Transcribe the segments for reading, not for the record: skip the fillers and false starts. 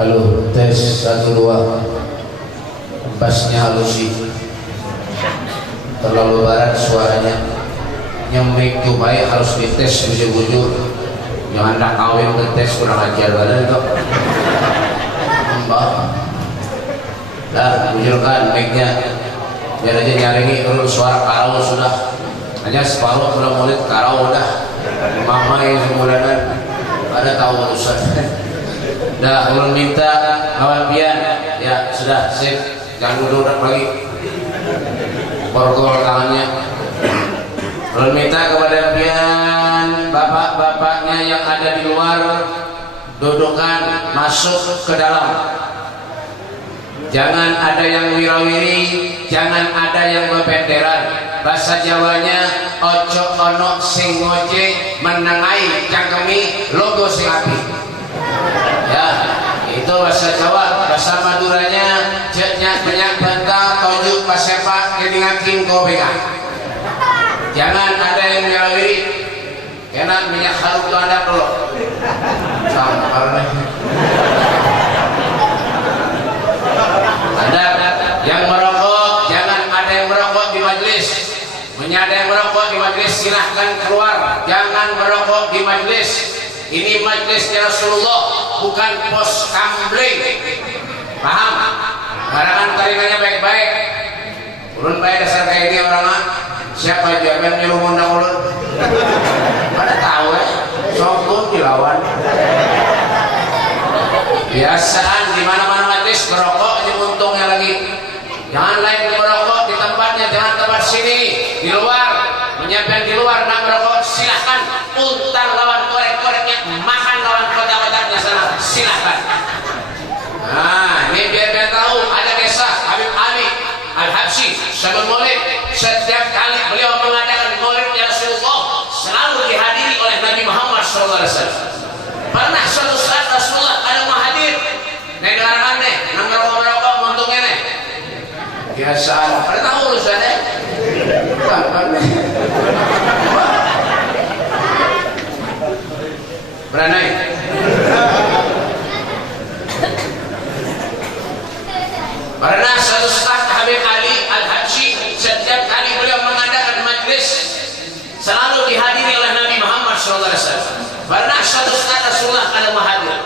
Halo, tes 1 2. Bassnya halusi. Terlalu barat suaranya. Nyemik tuh baik harus dites bujur-bujur. Jangan tak kawin ke tes kurang ajar badan itu. Mbak. Dah, bujurkan mic-nya. Biar aja nyaringi urut suara karau sudah. Hanya separuh sudah murid karau udah. Mama yang semulanan ada tahu urusan. Dah, ulun minta kawan pian ya sudah sip, jangan duduk lagi borgol tangannya. Ulun minta kepada pian bapak-bapaknya yang ada di luar dudukan masuk ke dalam. Jangan ada yang wirawiri, jangan ada yang bebenderan. Bahasa Jawanya ojo ono sing ngoje menengai cangkemi logo sing api. Ya, itu bahasa Jawa. Bahasa Maduranya jeknya banyak bantah tojuk pasepak kedingakin kobengan. Jangan ada yang wirawiri. Kena minyak harum itu ada perlu. Sampar nih. Ada yang merokok, jangan ada yang merokok di majelis. Ada yang merokok di majelis silahkan keluar. Jangan merokok di majelis. Ini majelisnya Rasulullah, bukan pos kambling. Paham? Barangan taringannya baik-baik. Ulun baik dasar kayak ini orang siapa juga yang nyuruh undang ulun. Pada tahu ya, sokun dilawan. Biasaan di mana-mana majelis merokok aja untungnya lagi. Jangan lain merokok di tempatnya, jangan tempat sini, di luar. Menyiapkan di luar nak merokok silahkan. Untar lawan korek-koreknya, makan lawan kotak-kotaknya sana, silahkan. Nah, ini biar tahu ada desa Habib Ali Al-Habsyi Sabun Maulid. Setiap kali beliau mengadakan maulidnya Rasulullah selalu dihadiri oleh Nabi Muhammad SAW. Pernah suatu saat Rasulullah ada mau hadir. Nek larangan nih, nang merokok untungnya nih. Biasa, pada tahu urusannya. Gampang nih. Beranai. Karena suatu saat Habib Ali Al-Habsyi setiap kali beliau mengadakan majlis selalu dihadiri oleh Nabi Muhammad SAW. Karena suatu saat Rasulullah ada hadir.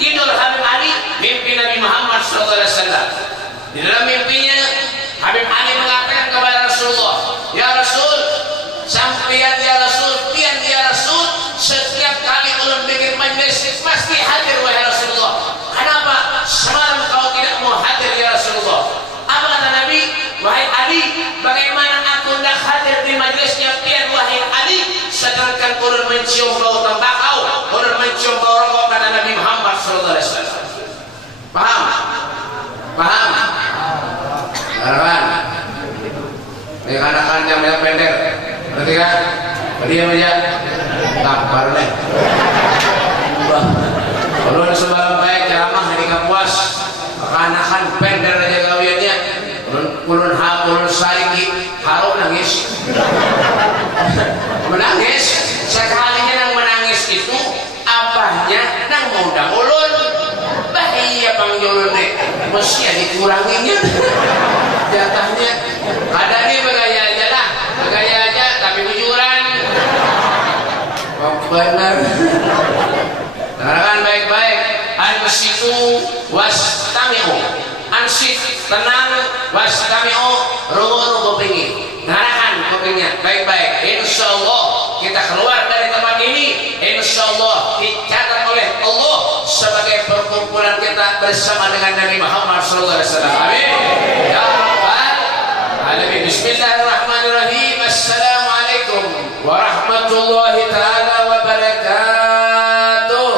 Tidur Habib Ali mimpi Nabi Muhammad SAW. Di dalam mimpinya Habib Ali mengatakan kepada Rasulullah, ya Rasul, sampian ya Rasul, pian ya Rasul, setiap kali ulun bikin majlis pasti hadir wahai Rasulullah. Kenapa semalam kau tidak mau hadir ya Rasulullah? Apa kata Nabi? Wahai Ali, bagaimana aku tidak hadir di majlisnya pian wahai Ali, sedangkan ulun mencium bau tembakau, ulun mencium bau rokok, kata Nabi Muhammad SAW. Paham? Paham? Harapan. Ini anak-anak yang banyak pendek. Berarti kan? Diam aja. Tampar nih. Kalau ada semalam baik ceramah hari kapuas, anak-anak pendek aja kawiannya. Ulun saiki harum nangis. Menangis. Sekalinya nang menangis itu abahnya nang ngundang ulun. Bahaya panggil nih. Mesti dikuranginya. Jatahnya ada nih bergaya aja lah, bergaya aja tapi bujuran. Oh, benar. Dengarkan baik-baik. Ansitu wastami'u. Ansit tenang, wastami'u rungu kupingi. Dengarkan kupingnya baik-baik. Insyaallah kita keluar dari tempat ini, insyaallah dicatat oleh Allah sebagai perkumpulan kita bersama dengan Nabi Muhammad SAW. Amin. Ya Rabbal Alamin. Bismillahirrahmanirrahim. Assalamualaikum warahmatullahi taala wabarakatuh.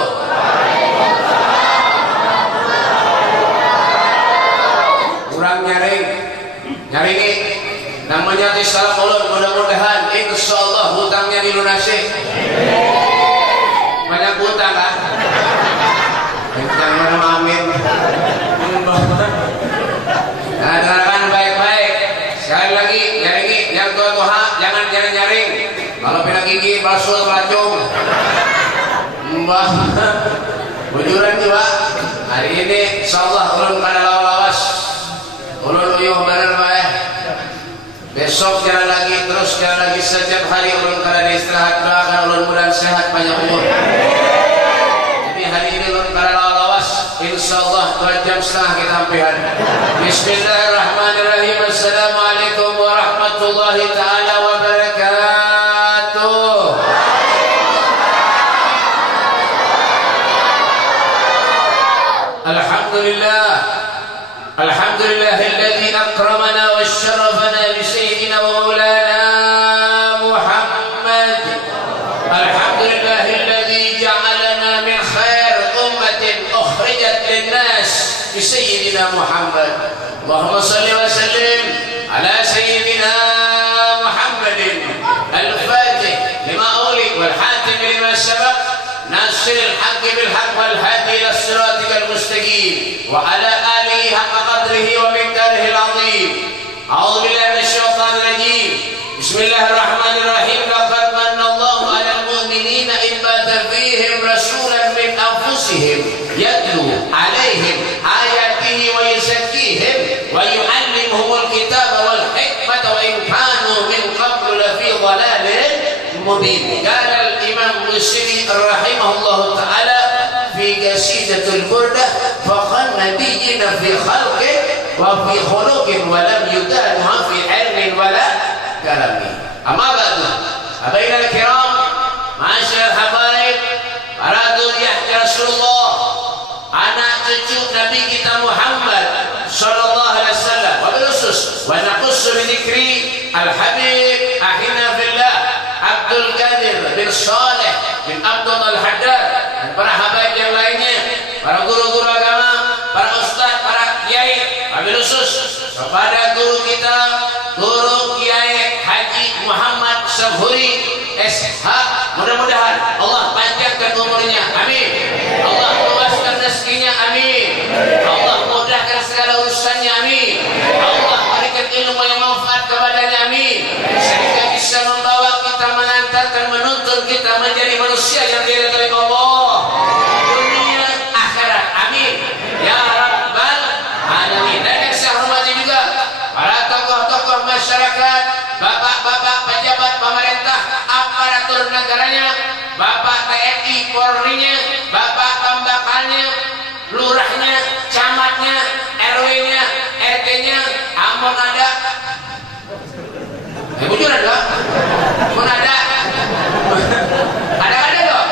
Kurang nyaringi namanya salam ulun, mudah-mudahan insyaallah hutangnya dilunasi. Banyak hutang kan? Jangan amin. Nah, dengarkan baik-baik. Sekali lagi nyaringi yang tua-tua jangan nyaring. Kalau pindah gigi basuh pelacung. Mbah. Bujuran juga. Hari ini insyaallah ulun kada lawas. Ulun uyuh bener bae. Besok jalan lagi, terus jalan lagi, setiap hari ulun kada istirahat, doakan ulun mudah sehat banyak umur. Jadi hari ini ulun kada lawas, insyaallah 2 jam setengah kita hampiran. Bismillahirrahmanirrahim. Assalamualaikum warahmatullahi taala wabarakatuh. Alhamdulillahilladzi akramana wa syarafana bi sayyidina wa maulana Muhammad. Alhamdulillahilladzi ja'alana min khair ummatin ukhrijat lin-nas bi sayyidina Muhammad. Allahumma shalli wa sallim ala sayyidina Muhammadin al-fatih lima ulik wal hatim lima sabaq ناصر الحق بالحق والهادي الى الصراط المستقيم وعلى اله حق قدره ومقداره العظيم. اعوذ بالله من الشيطان الرجيم. بسم الله الرحمن الرحيم. لقد من الله على المؤمنين اذ بعث فيهم رسولا من انفسهم يتلو عليهم اياته ويزكيهم ويعلمهم الكتاب والحكمه وان كانوا من قبل لفي ضلال مبين. قال الإمام البوصيري رحمه الله تعالى في قصيدة البردة فخر نبينا في خلقه وفي خلق ولم يدانها في علم ولا كلام. أما بعد أبينا الكرام معاشر الحبايب para dzurriyyah Rasulullah, anak cucu Nabi kita Muhammad sallallahu alaihi wasallam, wabilusus wa naqussu bi dzikri al-habib ahina fillah Abdul Qadir bin Saleh bin Abdul Al-Haddad dan para habaib yang lainnya, para guru-guru agama, para ustaz, para kiai, wabil khusus kepada guru kita, Guru Kiai Haji Muhammad Sabhuri SH. Mudah-mudahan Allah panjangkan umurnya, amin. Allah luaskan rezekinya, amin. Allah mudahkan segala urusannya, amin. Allah berikan ilmu yang manfaat kepadanya, amin. Sehingga bisa membawa kita, mengantarkan, menuntun kita menjadi manusia yang diridhai Allah dunia akhirat, amin ya rabbal alamin. Dan yang saya hormati juga para tokoh-tokoh masyarakat, bapak-bapak pejabat pemerintah, aparatur negaranya, bapak TNI Polri-nya, bapak pembakalnya, lurahnya, camatnya, RW-nya, RT-nya, amun ada bujur ada, pun ada dong.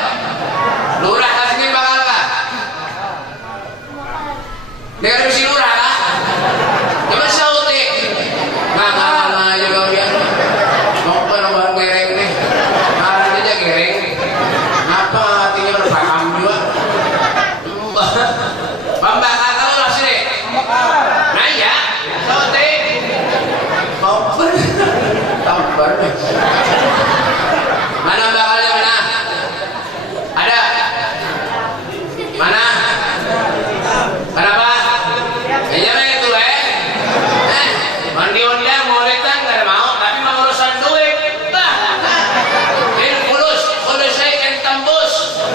Lurah aslinya bakal kah? Dengan misi lurah kah? Cuma sauti. Nggak aja kau biar. Mau ke nomor gereng nih. Marah aja gereng. Ngapa hatinya berpaham juga? Pembakar kamu lah sini. Nah ya, sauti. Tambar nih. Mana bakalnya mana? Ada? Mana? Kenapa? Ya itu mandi undang mau datang nggak mau, tapi mau urusan duit. Ini fulus saya kan tembus,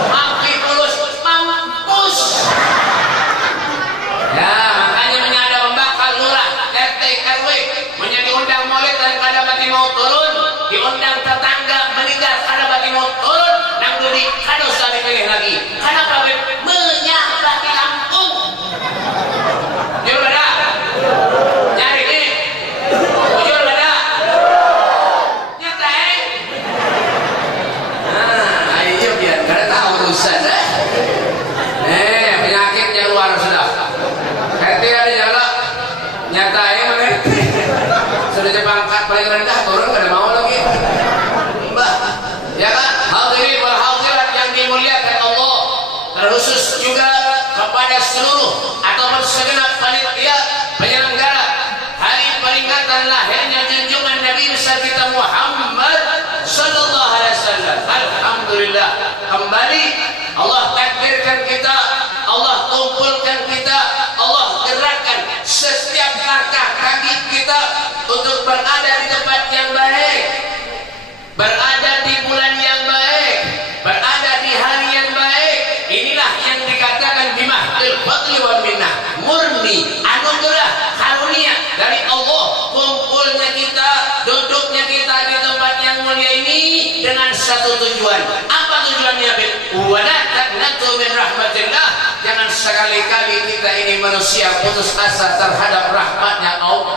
mampir fulus mampus. Ya makanya menyada membakal lurah RT RW menjadi undang molek dan kada mati mau turun, diundang tetangga meninggal kada mati mau turun, nang dudi kada usah dipilih lagi. Karena kawin menyabati Lampung. Jujur ada? Nyari ini. Jujur ada? Nyata ayo biar kada tahu urusan penyakitnya luar sudah. RT ada jalan. Nyata mana? Sudah dipangkat paling rendah turun kada mau lagi. Mbah, ya kan? Hadirin wal hadirat yang dimuliakan Allah, terkhusus juga kepada seluruh atau segenap panitia penyelenggara hari peringatan lahirnya junjungan Nabi besar kita Muhammad sallallahu alaihi wasallam. Alhamdulillah, kembali Allah takdirkan kita, Allah kumpulkan kita, Allah gerakkan setiap langkah kaki kita untuk berada di tempat yang baik, berada di bulan yang baik, berada di hari yang baik. Inilah yang dikatakan bimahdil fadli wa satu tujuan. Apa tujuannya, Bil? Wala taqnatu min rahmatillah. Jangan sekali-kali kita ini manusia putus asa terhadap rahmatnya Allah.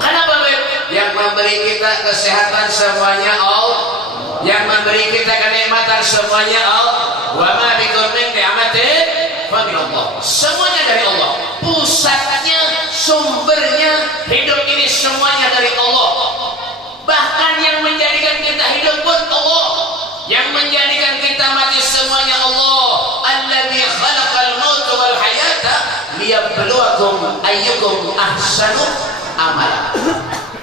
Kenapa, Bil? Yang memberi kita kesehatan semuanya Allah. Yang memberi kita kenikmatan semuanya Allah. Wa ma bikum min ni'matin fa min Allah. Semuanya dari Allah. Pusatnya, sumbernya, hidup ini semuanya dari Allah. Bahkan yang menjadikan kita hidup pun Allah. Yang menjadikan kita mati semuanya Allah. Alladzi khalaqal mauta wal hayata liyabluwakum ayyukum ahsanu amala.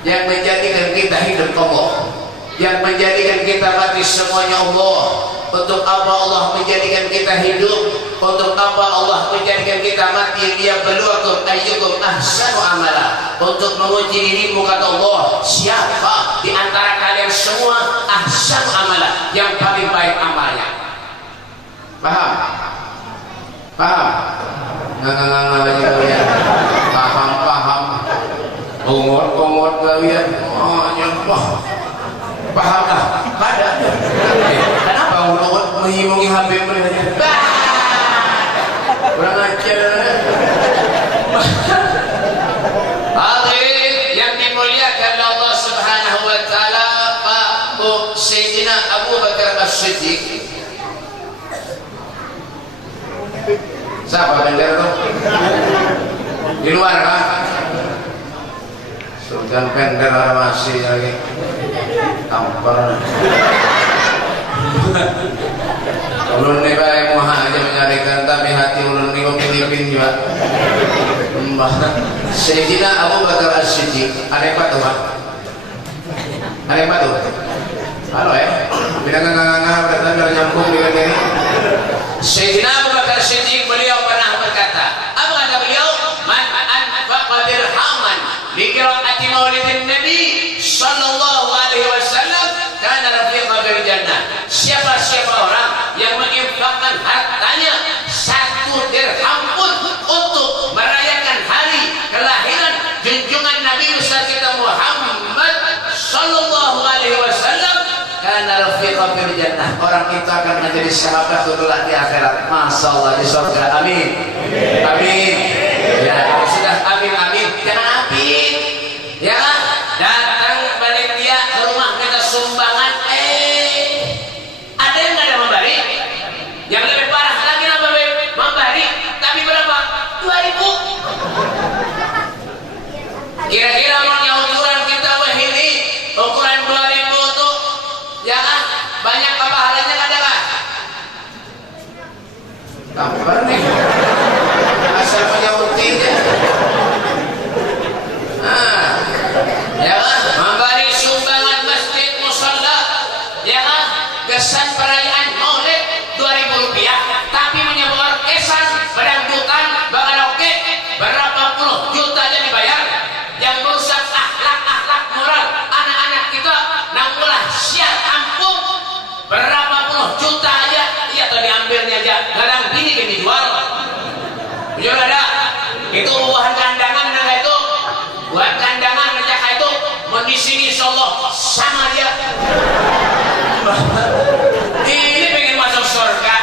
Yang menjadikan kita hidup Allah. Yang menjadikan kita mati semuanya Allah. Untuk apa Allah menjadikan kita hidup? Untuk apa Allah menjadikan kita mati? Liyabluwakum ayyukum ahsanu amala. Untuk menguji dirimu, kata Allah, siapa di antara kalian semua ahsanu amala, yang paling baik amalnya. Paham? Paham? Kalian paham. Umur kalian paham dah. Ada. Kenapa orang menyimongi Habib mereka? Kurang ajar. Hadirin yang dimuliakan Allah Subhanahu wa taala, Pak Sayyidina Abu Bakar As-Siddiq. Siapa bendera tuh? Di luar kan? Sultan bendera masih lagi. Tampar. Ulun ni bae moha aja menyarikan, tapi hati ulun ni kok Filipin juga. Sayyidina Abu Bakar As-Siddiq, ada apa tuh, Pak? Ada apa tuh? Halo ya? Bila nganga-nganga berarti nyambung dengan ini. Sayyidina Abu Bakar As-Siddiq, beliau pernah berkata, apa kata beliau? Man anfaqa dirhaman li qiraati maulidin Nabi sallallahu alaihi wasallam kana rafiqa bil jannah. Siapa orang yang menginfakkan hartanya 1 dirham pun untuk merayakan hari kelahiran junjungan Nabi besar kita Muhammad sallallahu alaihi wasallam, kana rafiqa bil jannah. Orang itu akan menjadi sahabat kelak di akhirat. Masyaallah, di surga. Amin. Amin. Ya, sudah amin. Jangan amin. Ya, datang panitia ke rumah minta sumbangan, ada yang nggak ada memberi. Yang lebih parah lagi apa, Beb? Memberi, tapi berapa? 2.000. Kira-kira orangnya ukuran kita ini, ukuran 2.000 tuh, ya kan? Banyak apa halnya, ada kan? Tampar nih, asal punya utinya. Ya kan? Memberi sumbangan masjid musalla, ya kan? Kesan perayaan Maulid 2.000 rupiah, tapi menyebar kesan pedangdutan, karaoke berapa puluh juta aja dibayar. Yang merusak akhlak moral anak-anak kita, namulah sial kampung berapa puluh juta aja, iya atau diambilnya aja. Kadang bini dijual. Betul ada? Itu buah kandangan naga itu. Buat kandangan menjaga itu, mau di sini insyaallah sama dia. Ini pengen masuk surga.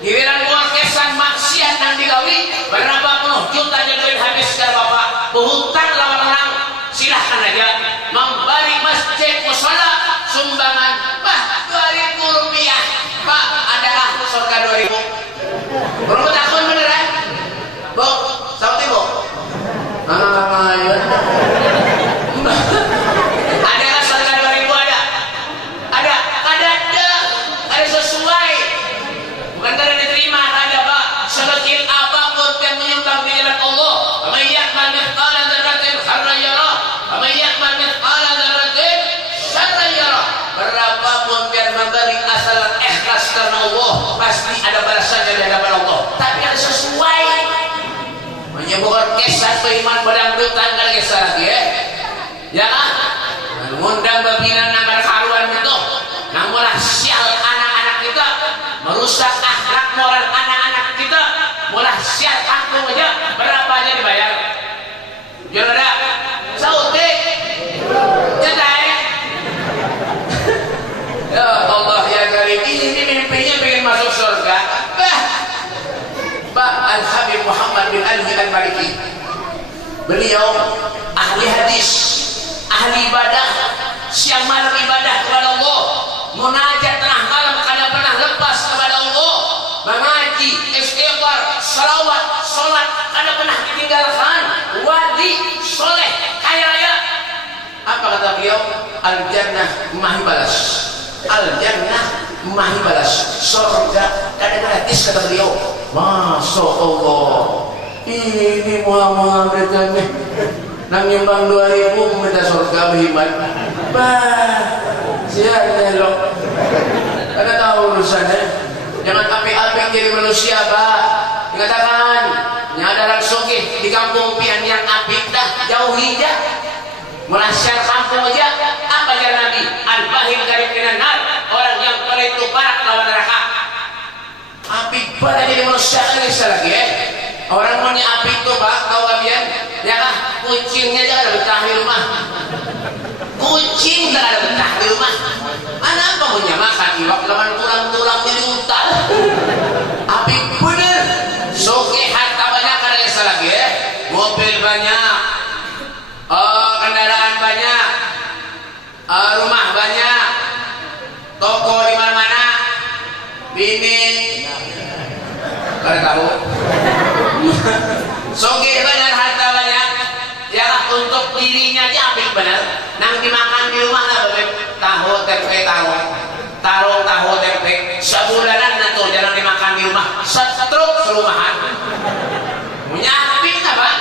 Giliran gua kesan maksiat yang digawi berapa puluh juta aja duit habis ke bapak. Berhutang lawan orang, silahkan aja. Memberi masjid musala sumbangan 2.000 rupiah. Pak, adalah surga 2.000. Belum takut beneran? Bu, saudi bu. Adakah surga 2.000 ada? Ada sesuai. Bukan karena diterima, ada Pak. Sekecil apapun yang menyumbang di jalan Allah. Faman ya'mal mithqala dzarratin khairan yarah, faman ya'mal mithqala dzarratin syarran yarah. Berapapun yang memberi asal ikhlas karena Allah, pasti ada balasannya di hadapan Allah. Tapi harus sesuai. Menyebutkan kisah beriman pedangdutan dan kisah lagi ya kan? Mengundang babina nagar karuan itu, namulah sial anak-anak kita, merusak akhlak moral anak-anak kita, mulah sial kampung aja berapa aja dibayar. Jangan ada sautik, jangan beliau ahli hadis, ahli ibadah, siang malam ibadah kepada Allah, munajat tengah malam kada pernah lepas kepada Allah, mengaji, istighfar, salawat, sholat kada pernah ditinggalkan, wali, soleh, kaya raya. Apa kata beliau? Al-jannah mahi balas, al-jannah mahi balas, surga kada gratis kata beliau. Masya Allah, ini Muhammad nih nang nyumbang 2000 minta surga berhemat. Bah, siapa lo? Kada tahu urusannya. Jangan apik-apik jadi manusia, Pak. Dikatakan nyada langsung di kampung pian yang apik dah jauhi dah. Melasyar kampung aja. Apa ajar Nabi? Al-bahim karib minan nar. Orang yang paling itu barak lawan neraka. Apik pada jadi manusia ini lagi Orang punya api itu Pak, tahu kalian? Ya kah? Kucingnya aja ada betah di rumah. Kucing tak ada betah di rumah. Mana apa punya makan iwak lawan tulang-tulangnya di hutan. Api bener. Soke harta banyak ada yang lagi Mobil banyak, kendaraan banyak, rumah banyak, toko di mana-mana, bini. Kada tahu. Soge benar harta banyak, ya untuk dirinya aja apik benar. Nang dimakan di rumah lah tahu tempe tahu tempe. Sebulanan nanti jarang dimakan di rumah. Setruk serumahan. Punya apik tak Pak?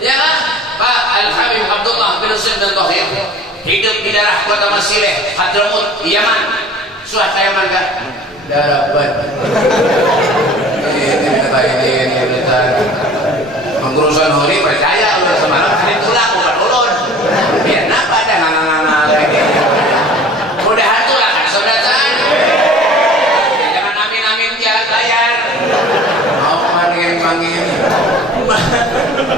Ya kan? Pak Al-Habib Abdullah bin Usaid bin Thahir hidup di daerah kota Masileh, Hadramut, Yaman. Suah Yaman kan? Dapat. Ini pengurusan hari percaya udah semalam hari tulang bukan ulun biar napa ada nana lagi mudahan tulang kan saudara jangan amin jangan bayar mau panggil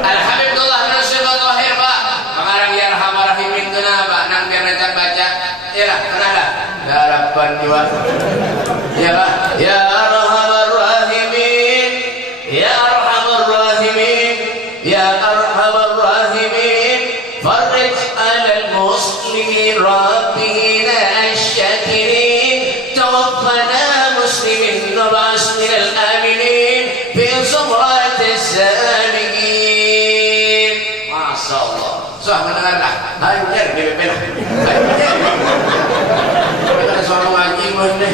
Alhamdulillah Rasulullah Tahir Pak mengarang ya rahman rahimin kenapa nang biar nanti baca ya lah kenapa harapan jiwa ya Pak ya rahman rahimin ya arhamar rahimin ya arhamar rahimin farij alal muslimin rabbina asyakirin tawaffana muslimin nabas minal aminin fi zumratis salihin. Masya Allah suah mendengarlah hajar di BPN hajar kita suara ngaji mana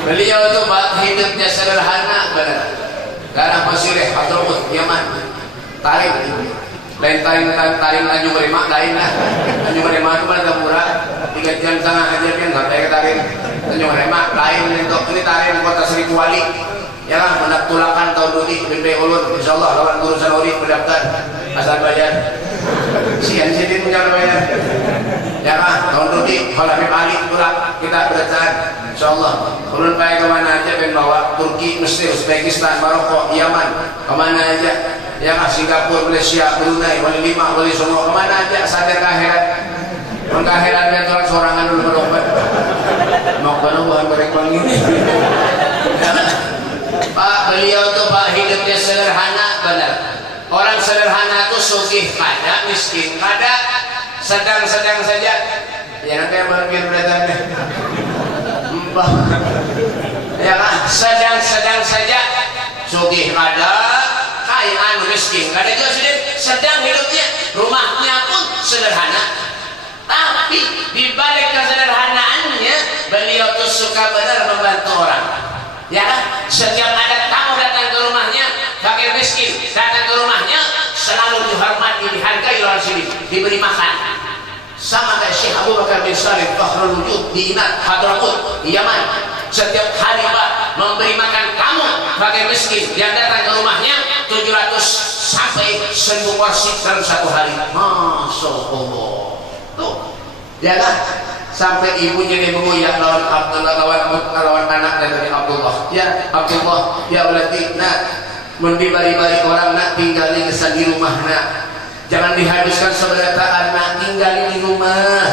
beliau itu Pak hidupnya sederhana benar. Daerah Masileh, Hadramut, Yaman. Tarim, lain tarim Tanjung Remak lain lah. Tanjung Remak itu mana murah, 3 jam setengah aja kan nggak kayak tarim Tanjung Remak lain untuk ini tarim kota Seribu Wali. Ya lah mendaktulakan tahun dudi BPN ulun, insyaallah lawan urusan ori mendaftar asal bayar. Sian sidin punya bayar. Ya kan, tahun dudi kalau Habib Ali tulak kita berdasar. InsyaAllah ulun baik kemana aja ben bawa Turki, Mesir, Uzbekistan, Maroko, Yaman kemana aja ya kan, Singapura, Malaysia, Brunei, wali 5, wali semua kemana aja sadar ke akhirat mengakhirat biar tulang sorangan dulu berobat mau kena bukan beriklan ini ya kan? Pak beliau tuh Pak hidupnya sederhana benar. Orang sederhana tuh sugih kada, miskin kada, sedang-sedang saja ya nanti yang berpikir datang ya kan sedang-sedang saja sugih kada kaya miskin kada juga sedang hidupnya rumahnya pun sederhana tapi dibalik kesederhanaannya beliau tuh suka benar membantu orang ya kan setiap ada tamu datang ke rumahnya fakir miskin datang ke rumahnya selalu dihormati dihargai orang sini diberi makan sama kayak Syekh Abu Bakar bin Salim Fakhrul Wujud di Inat Hadramut di Yaman setiap hari Pak memberi makan tamu fakir miskin yang datang ke rumahnya 700 sampai 1000 porsi dalam satu hari. Masya Allah tuh ya kan sampai ibu jadi menguyak lawan anak dari Abdullah ya Abdullah ya ulati nak mendibari-bari orang nak tinggalin kesan di rumah nak jangan dihabiskan seberataan nak tinggalin di rumah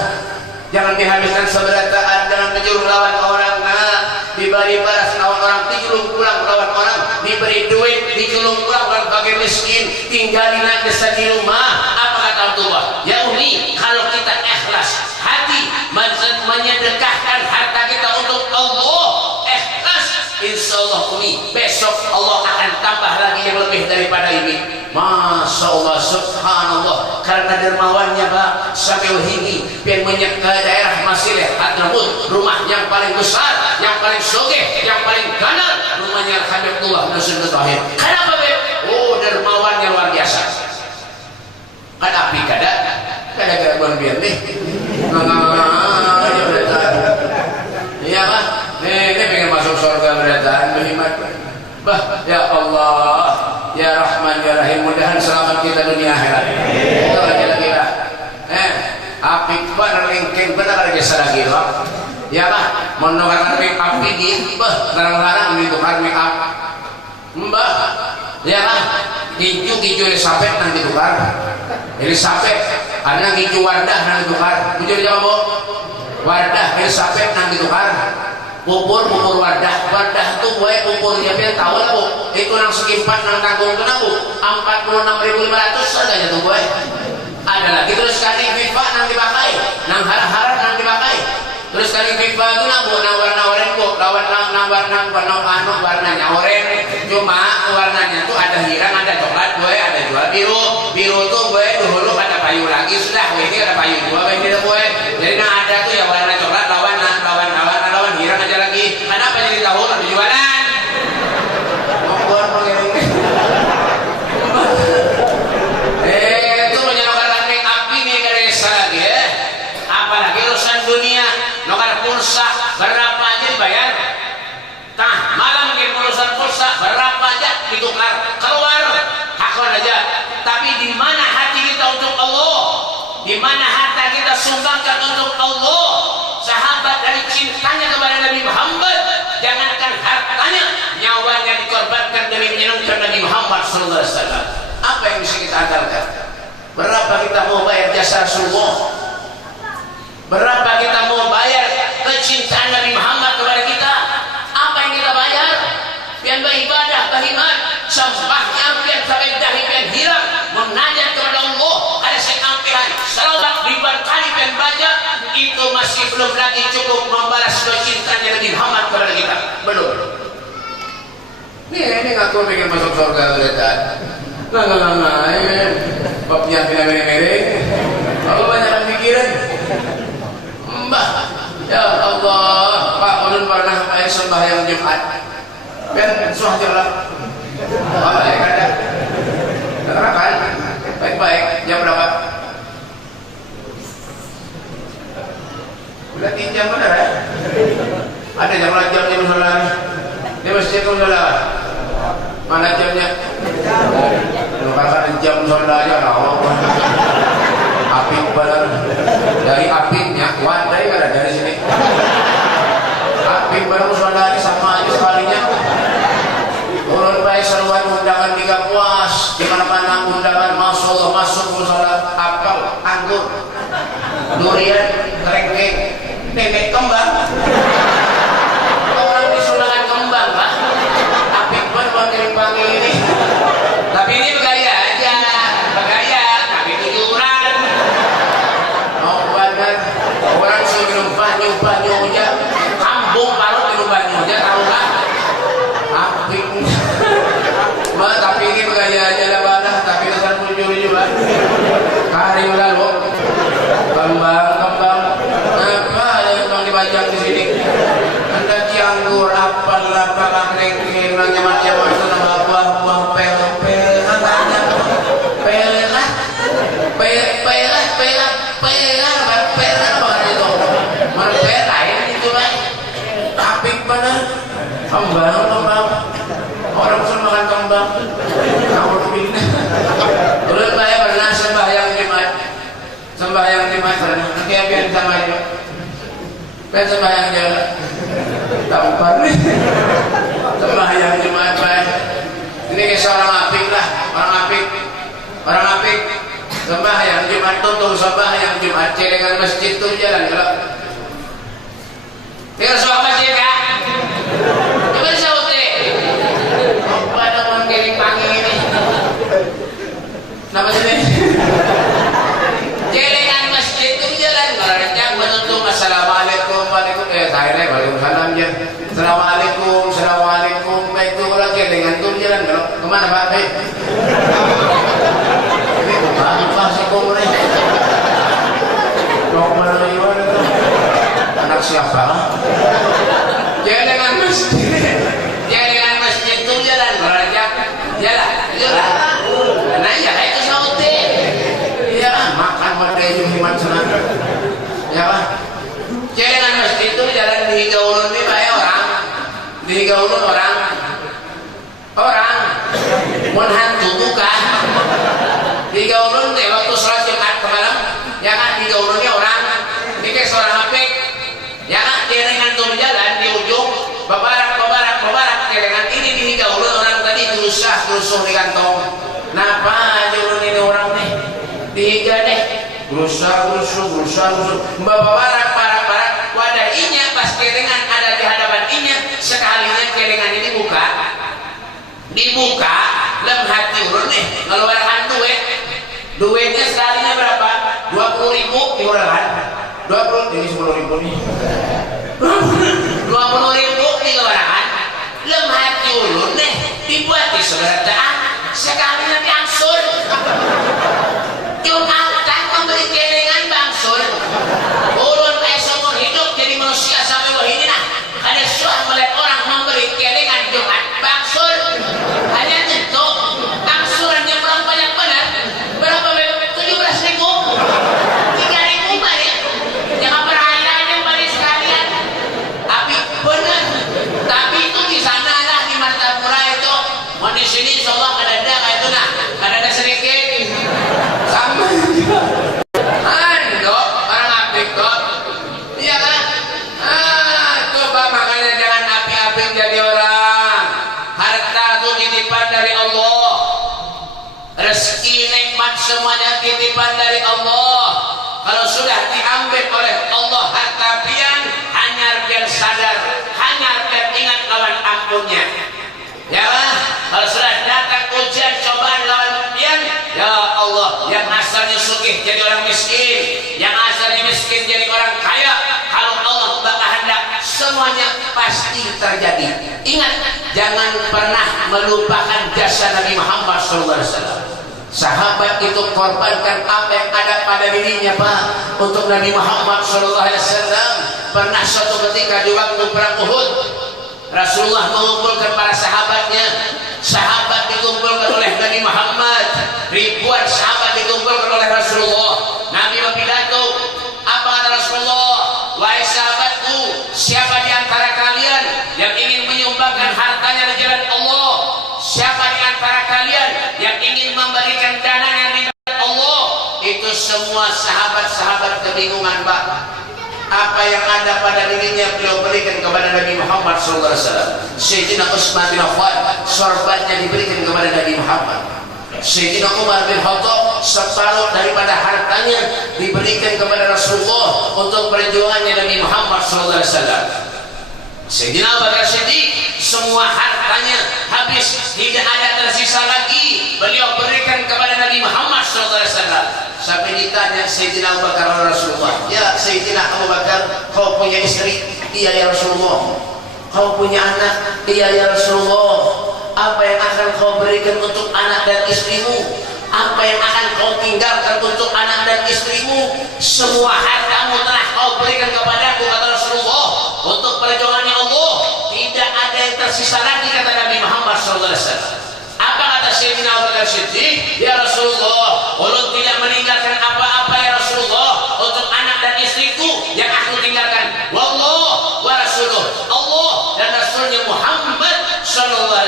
jangan dihabiskan seberataan jangan menjuru lawan orang nak diberi balas lawan orang, dijulung pulang lawan orang, diberi duit dijulung pulang lawan bagi miskin, tinggalin desa di rumah. Apa kata Allah? Ya Umi, kalau kita ikhlas hati menyedekahkan harta kita untuk Allah, ikhlas, insya Allah Umi besok Allah akan tambah lagi yang lebih daripada ini. Masya Allah, subhanallah, karena dermawannya Pak sampai wahini yang ke daerah Masileh Hadramut, rumah yang paling besar, yang paling sogeh, yang paling ganar, rumahnya Habibullah Nasir Tahir. Kenapa Beb? Oh, dermawannya luar biasa. Kan api kada gangguan biar nih. Iya Pak, ini pengen masuk surga beneran, berhemat. Bah, ya Allah, ya Rahman, ya Rahim, mudahan selamat kita dunia akhirat. Itu lagi lah. Api benar lingking benar lagi lagi lah. Ya Pak, menukar make up ini, bah, larang-larang ditukar make up. Mbak, ya Pak, hijau Elizabeth nanti tukar. Elizabeth, ada hijau Wardah nanti tukar. Hijau kamu, Wardah Elizabeth nanti tukar. Bubur Wardah tuh gue buburnya biar tahu lah Bu, itu nang sekimpat nang tanggung kena Bu, 46.500 harganya tuh gue. Ada lagi terus kali FIFA nang dipakai, nang harap nang dipakai, terus kali FIFA itu nang Bu, nang warna oranye Bu, lawan nang warnanya oranye, cuma warnanya tuh ada hirang, ada coklat gue, ada jual biru tuh gue dulu ada payu lagi sudah, ini ada payu dua gue, jadi nang ada tuh ya warna coklat lawan hirang aja lagi. Kenapa jadi tahu ada jualan? Membuat pengiring. Itu menyalakan make up ini dari lagi ya. Apalagi urusan dunia, nukar pulsa berapa aja dibayar? Tah, malam mungkin urusan pulsa berapa aja ditukar keluar hakon aja. Tapi di mana hati kita untuk Allah? Di mana harta kita sumbangkan untuk Allah? Sahabat dari cintanya kepada Nabi Muhammad, jangankan hartanya, nyawanya dikorbankan demi menyenangkan Nabi Muhammad SAW. Apa yang bisa kita andalkan? Berapa kita mau bayar jasa Rasulullah? Berapa kita mau bayar kecintaan Nabi Muhammad kepada kita? Apa yang kita bayar? Biar beribadah, beriman, sembahnya biar sampai dahi biar hilang, menajat kepada Allah, ada sekampiran, salawat berkali biar baca. Itu masih belum lagi cukup membalas cintanya Nabi Muhammad kepada kita. Belum. Ini ngaku pengen masuk surga beneran. Nggak. Bapnya miring. Kalau banyak yang mikirin. Mbah, ya Allah, Pak ulun pernah sembahyang Jumat. Ben suah jelas. Baik ada. Terangkan. Baik. Jam berapa? Udah 3 jam benar ya? Ada jamnya musola di masjid musola. Mana jamnya? Karena jam musola aja api benar. Dari apinya wadai ada dari sini. Api benar musola ini sama aja sekalinya. Ulun baik seruan undangan 3 puas, di mana-mana undangan masuk musola apel, anggur, durian, kerengking, nenek kembang. Orang disunahkan kembang Pak. Apik pun buat panggil ini. Tapi ini bergaya aja, tapi tujuan. Mau banget. Orang suruh minum banyu aja. Kambung parut minum banyu aja, tahu kan? Apik. Tapi ini bergaya aja lah badah, tapi dasar tujuh juga. Kari lalu. Kembang apa yang dibajak di sini? Anda cianggur apa kerengking nyaman sama buah pel itu lah. Apik benar. Kembang. Orang suruh makan kembang. Alhamdulillah. Terus saya pernah sembahyang Jumat. Nanti biar sama aja. Biar sembahyang aja. Tampar nih. Sembahyang Jumat Pak. Ini kisah orang apik lah, orang apik. Sembahyang Jumat tutup sembahyang Jumat celengan masjid tuh jalan kalau. Tinggal soal masjid ya. Napa sih? Jelengan masjid itu jalan ngerencang menuntut assalamualaikum waalaikumsalam ya. Assalamualaikum baik itu kalau jelengan tuh jalan kemana Pak? Ini bukan apa sih kok mulai? Mau kemana lagi itu? Anak siapa? Jelengan masjid itu jalan ngerencang jalan. Nah ya itu saute. Iya makan mereka hemat senang. Ya Pak. Jelengan masjid itu jalan di gaulun ini banyak orang. Di gaulun orang menhantu bukan. Di gaulun deh waktu sholat Jumat kemarin, ya kan di gaulunnya orang. Ini kayak seorang hapik. Ya kan jelengan tuh jalan di ujung babarak jelengan ini di gaulun orang tadi gerusuh di kantong. Napa gaulun ini orang nih? Dihiga deh. Gerusuh. Babarak wadah inya pas kelengan ada di hadapan inya sekalinya kelengan ini dibuka lem hati urun nih ngeluarkan duitnya sekalinya berapa? 20.000 diurangkan 20 ini 10.000 nih 20.000 diurangkan lem hati urun nih dibuat di seberataan sekalinya diangsur Jumatan memberi kelengan bangsur urun kayak semua hidup jadi manusia sampai wah ini nah ada suah melihat orang memberi kelengan Jumat bangsur hanya itu angsurannya belum banyak benar berapa 17.000 3.000 balik jangan perayaan yang balik sekalian tapi benar tapi itu di sana lah di Martapura itu mau di sini insyaallah ada kayak itu nah ada sedikit sama orang apik kok iya kan coba makanya jangan apik-apik jadi orang harta itu titipan dari Allah rezeki nikmat semuanya titipan dari Allah kalau sudah diambil oleh Allah harta pian hanya biar sadar hanya biar ingat lawan ampunnya ya kan kalau sudah datang ujian cobaan lawan pian ya Allah yang asalnya sugih jadi orang miskin yang asalnya miskin jadi orang kaya kalau Allah berkehendak semuanya pasti terjadi ingat jangan pernah melupakan jasa Nabi Muhammad SAW sahabat itu korbankan apa yang ada pada dirinya Pak untuk Nabi Muhammad SAW pernah suatu ketika di waktu perang Uhud Rasulullah mengumpulkan para sahabatnya sahabat dikumpulkan oleh Nabi Muhammad ribuan sahabat dikumpulkan oleh Rasulullah Nabi berpidato apa kata Rasulullah wahai sahabatku siapa di antara kalian yang ingin menyumbangkan hartanya di jalan Allah siapa di antara kalian yang ingin memberikan dananya di jalan Allah itu semua sahabat-sahabat kebingungan Pak apa yang ada pada dirinya beliau berikan kepada Nabi Muhammad SAW Sayyidina Utsman bin Affan sorbannya diberikan kepada Nabi Muhammad Sayyidina Umar bin Khattab separuh daripada hartanya diberikan kepada Rasulullah untuk perjuangannya Nabi Muhammad SAW Sayyidina Abu Bakar Siddiq semua hartanya habis tidak ada tersisa lagi beliau berikan kepada Nabi Muhammad SAW sampai ditanya Sayyidina Abu Bakar oleh Rasulullah ya Sayyidina Abu Bakar kau punya istri? Iya ya Rasulullah kau punya anak? Iya ya Rasulullah apa yang akan kau berikan untuk anak dan istrimu? Apa yang akan kau tinggalkan untuk anak dan istrimu? Semua hartamu telah kau berikan kepadaku kata Rasulullah untuk perjuangannya Allah tidak ada yang tersisa lagi kata Nabi Muhammad SAW apa kata Sayyidina Abu Bakar Siddiq ya Rasulullah ulun tidak meninggalkan apa-apa ya Rasulullah untuk anak dan istriku yang aku tinggalkan wallah wa rasuluh Allah dan Rasulnya Muhammad SAW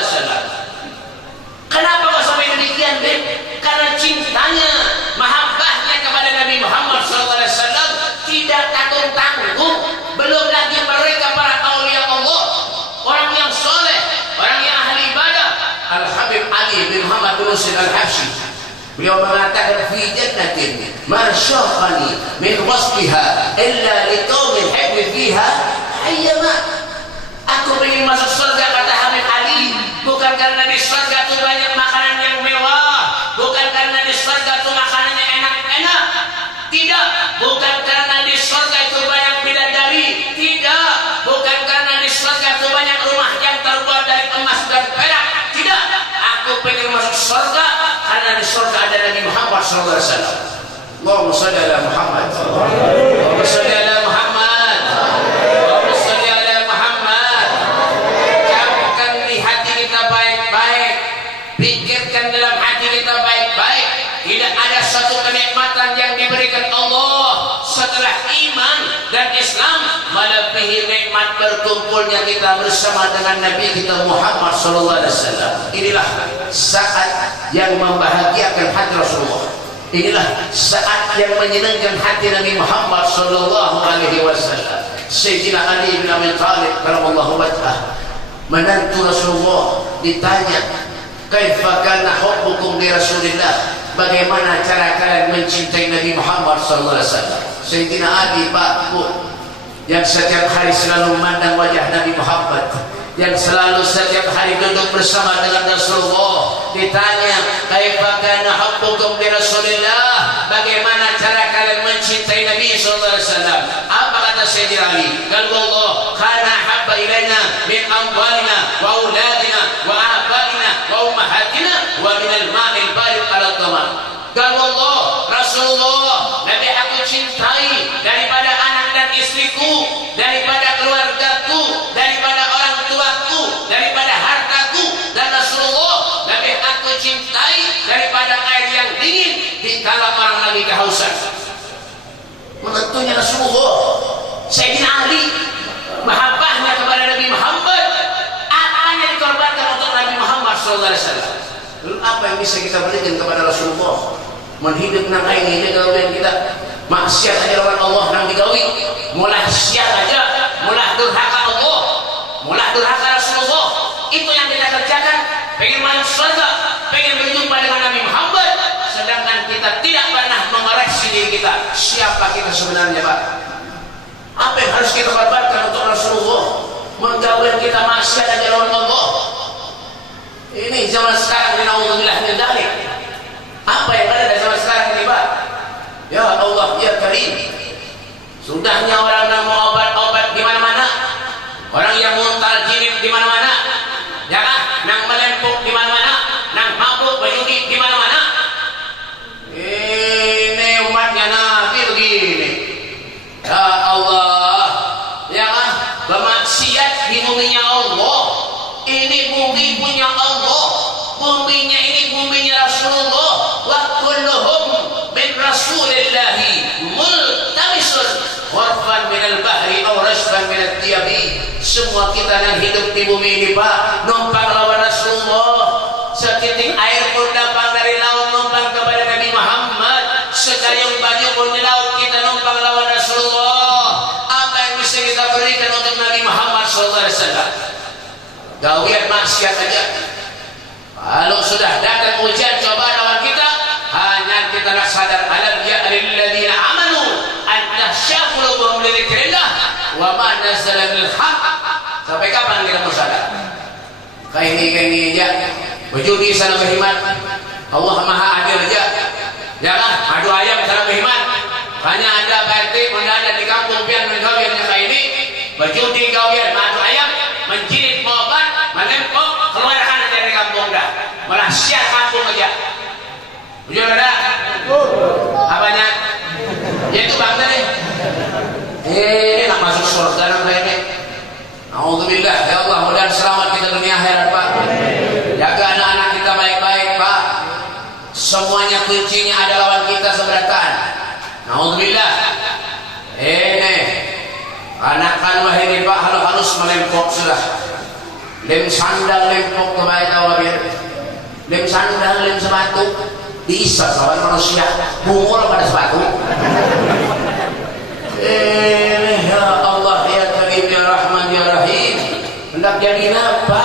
kenapa kok sampai demikian deh karena cintanya mahabbahnya kepada Nabi Muhammad SAW tidak tanggung-tanggung belum lagi mereka para aulia Allah orang yang soleh orang yang ahli ibadah Al-Habib Ali bin Muhammad bin Husain Al-Habsyi beliau mengatakan fi jannatin ma syaqani min wasfiha illa liqaumin hibbi fiha ayyama aku ingin masuk surga kata Habib Ali bukan karena di surga itu banyak makanan yang mewah bukan karena di surga sallallahu alaihi wasallam. Allahumma shalli ala Muhammad. Allahumma shalli ala Muhammad. Allahumma shalli ala Muhammad. Camkan di hati kita baik-baik. Pikirkan dalam hati kita baik-baik. Tidak ada satu kenikmatan yang diberikan Allah setelah iman dan Islam melebihi nikmat berkumpulnya kita bersama dengan Nabi kita Muhammad sallallahu alaihi wasallam. Inilah saat yang membahagiakan hati Rasulullah. Inilah saat yang menyenangkan hati Nabi Muhammad sallallahu alaihi wasallam. Sayyidina Ali bin Abi Thalib karamallahu wajhah, menantu Rasulullah, ditanya, "Kaifa kana hubbukum li Rasulillah?" Bagaimana cara kalian mencintai Nabi Muhammad sallallahu alaihi wasallam? Sayyidina Ali, Pak Bu, yang setiap hari selalu memandang wajah Nabi Muhammad, yang selalu setiap hari duduk bersama dengan Rasulullah, ditanya, "Kaifa kana hubbukum li Rasulillah?" Bagaimana cara kalian mencintai Nabi sallallahu alaihi wasallam? Apa kata Sayyidina Ali? "Qalbullah kana habba ilaina min amwalina wa auladina wa abaina wa ummahatina wa min al-ma'il barid ala taman." Qalbullah, Rasulullah, Nabi aku cintai daripada anak dan istriku, daripada keluargaku, daripada orang tuaku, daripada hartaku, dan Rasulullah, Nabi aku cintai daripada air yang dingin dikala orang lagi kehausan. Menentunya Rasulullah. Sayyidina Ali, mahabbahnya kepada Nabi Muhammad, apanya dikorbankan untuk Nabi Muhammad sallallahu alaihi wasallam. Lalu apa yang bisa kita berikan kepada Rasulullah? Menhidup nang ini dia gawean kita. Maksiat aja lawan Allah nang digawi. Mulah siat aja, mulah durhaka Allah, mulah durhaka Rasulullah. Itu yang kita kerjakan. Pengen masuk surga, pengen berjumpa dengan Nabi Muhammad, sedangkan kita tidak pernah mengoreksi diri kita. Siapa kita sebenarnya, Pak? Apa yang harus kita korbankan untuk Rasulullah? Menggaukan kita maksiat aja lawan Allah. Ini zaman sekarang, naudzubillah min dzalik. Apa yang ada di zaman sekarang ini, Pak? Ya Allah, ya Karim. Sudahnya orang yang mau obat-obat di mana-mana, orang yang muntal jinib di mana-mana, ya kan? Nang melempuk di mana-mana, nang mabuk berjudi di mana-mana. Ini umatnya Nabi begini. Ya Allah, ya kan? Bermaksiat di buminya Allah. Ini bumi punya Allah. Buminya ini buminya Rasulullah. Wa kulluhum min Rasulillahi multamisun warfan minal bahri aw rashfan minal tiyabi. Semua kita yang hidup di bumi ini, Pak, numpang lawan Rasulullah. Setitik air pun dapat dari laut numpang kepada Nabi Muhammad. Segayung baju pun di laut kita numpang lawan Rasulullah. Apa yang bisa kita berikan untuk Nabi Muhammad sallallahu alaihi wasallam? Gawian maksiat saja. Kalau sudah datang ujian coba lawan kita, hanya kita nak sadar alam ya'lil ladzina amanu an tahsya qulubuhum li dzikrillah wa ma nazala minal haqq. Sampai kapan kita mau sadar? Kayak ini aja. Berjudi sana berhimat. Allah Maha Adil aja. Ya kan? Adu ayam sana berhimat. Hanya ada Pak RT mendadak di kampung pian menggawin yang kayak ini. Berjudi gawian adu ayam, menjilid obat, menempok, keluarkan dari kampung dah. Malah siap kampung aja. Bujur ada? Apanya? Ya itu bangsa nih. Nak masuk surga nang kayak ini. Alhamdulillah, ya Allah, mudah-mudahan selamat kita dunia akhirat, Pak. Jaga anak-anak kita baik-baik, Pak. Semuanya kuncinya ada lawan kita seberatan. Alhamdulillah. Ini anak kanwah ini, Pak, halus-halus melempok sudah. Lem sandal lempok kebaik awabir. Lem sandal, lem sepatu diisap lawan manusia. Bungul pada sepatu. Ya Allah, ya Karim, ya Rahman, ya Rahim. Hendak jadi apa?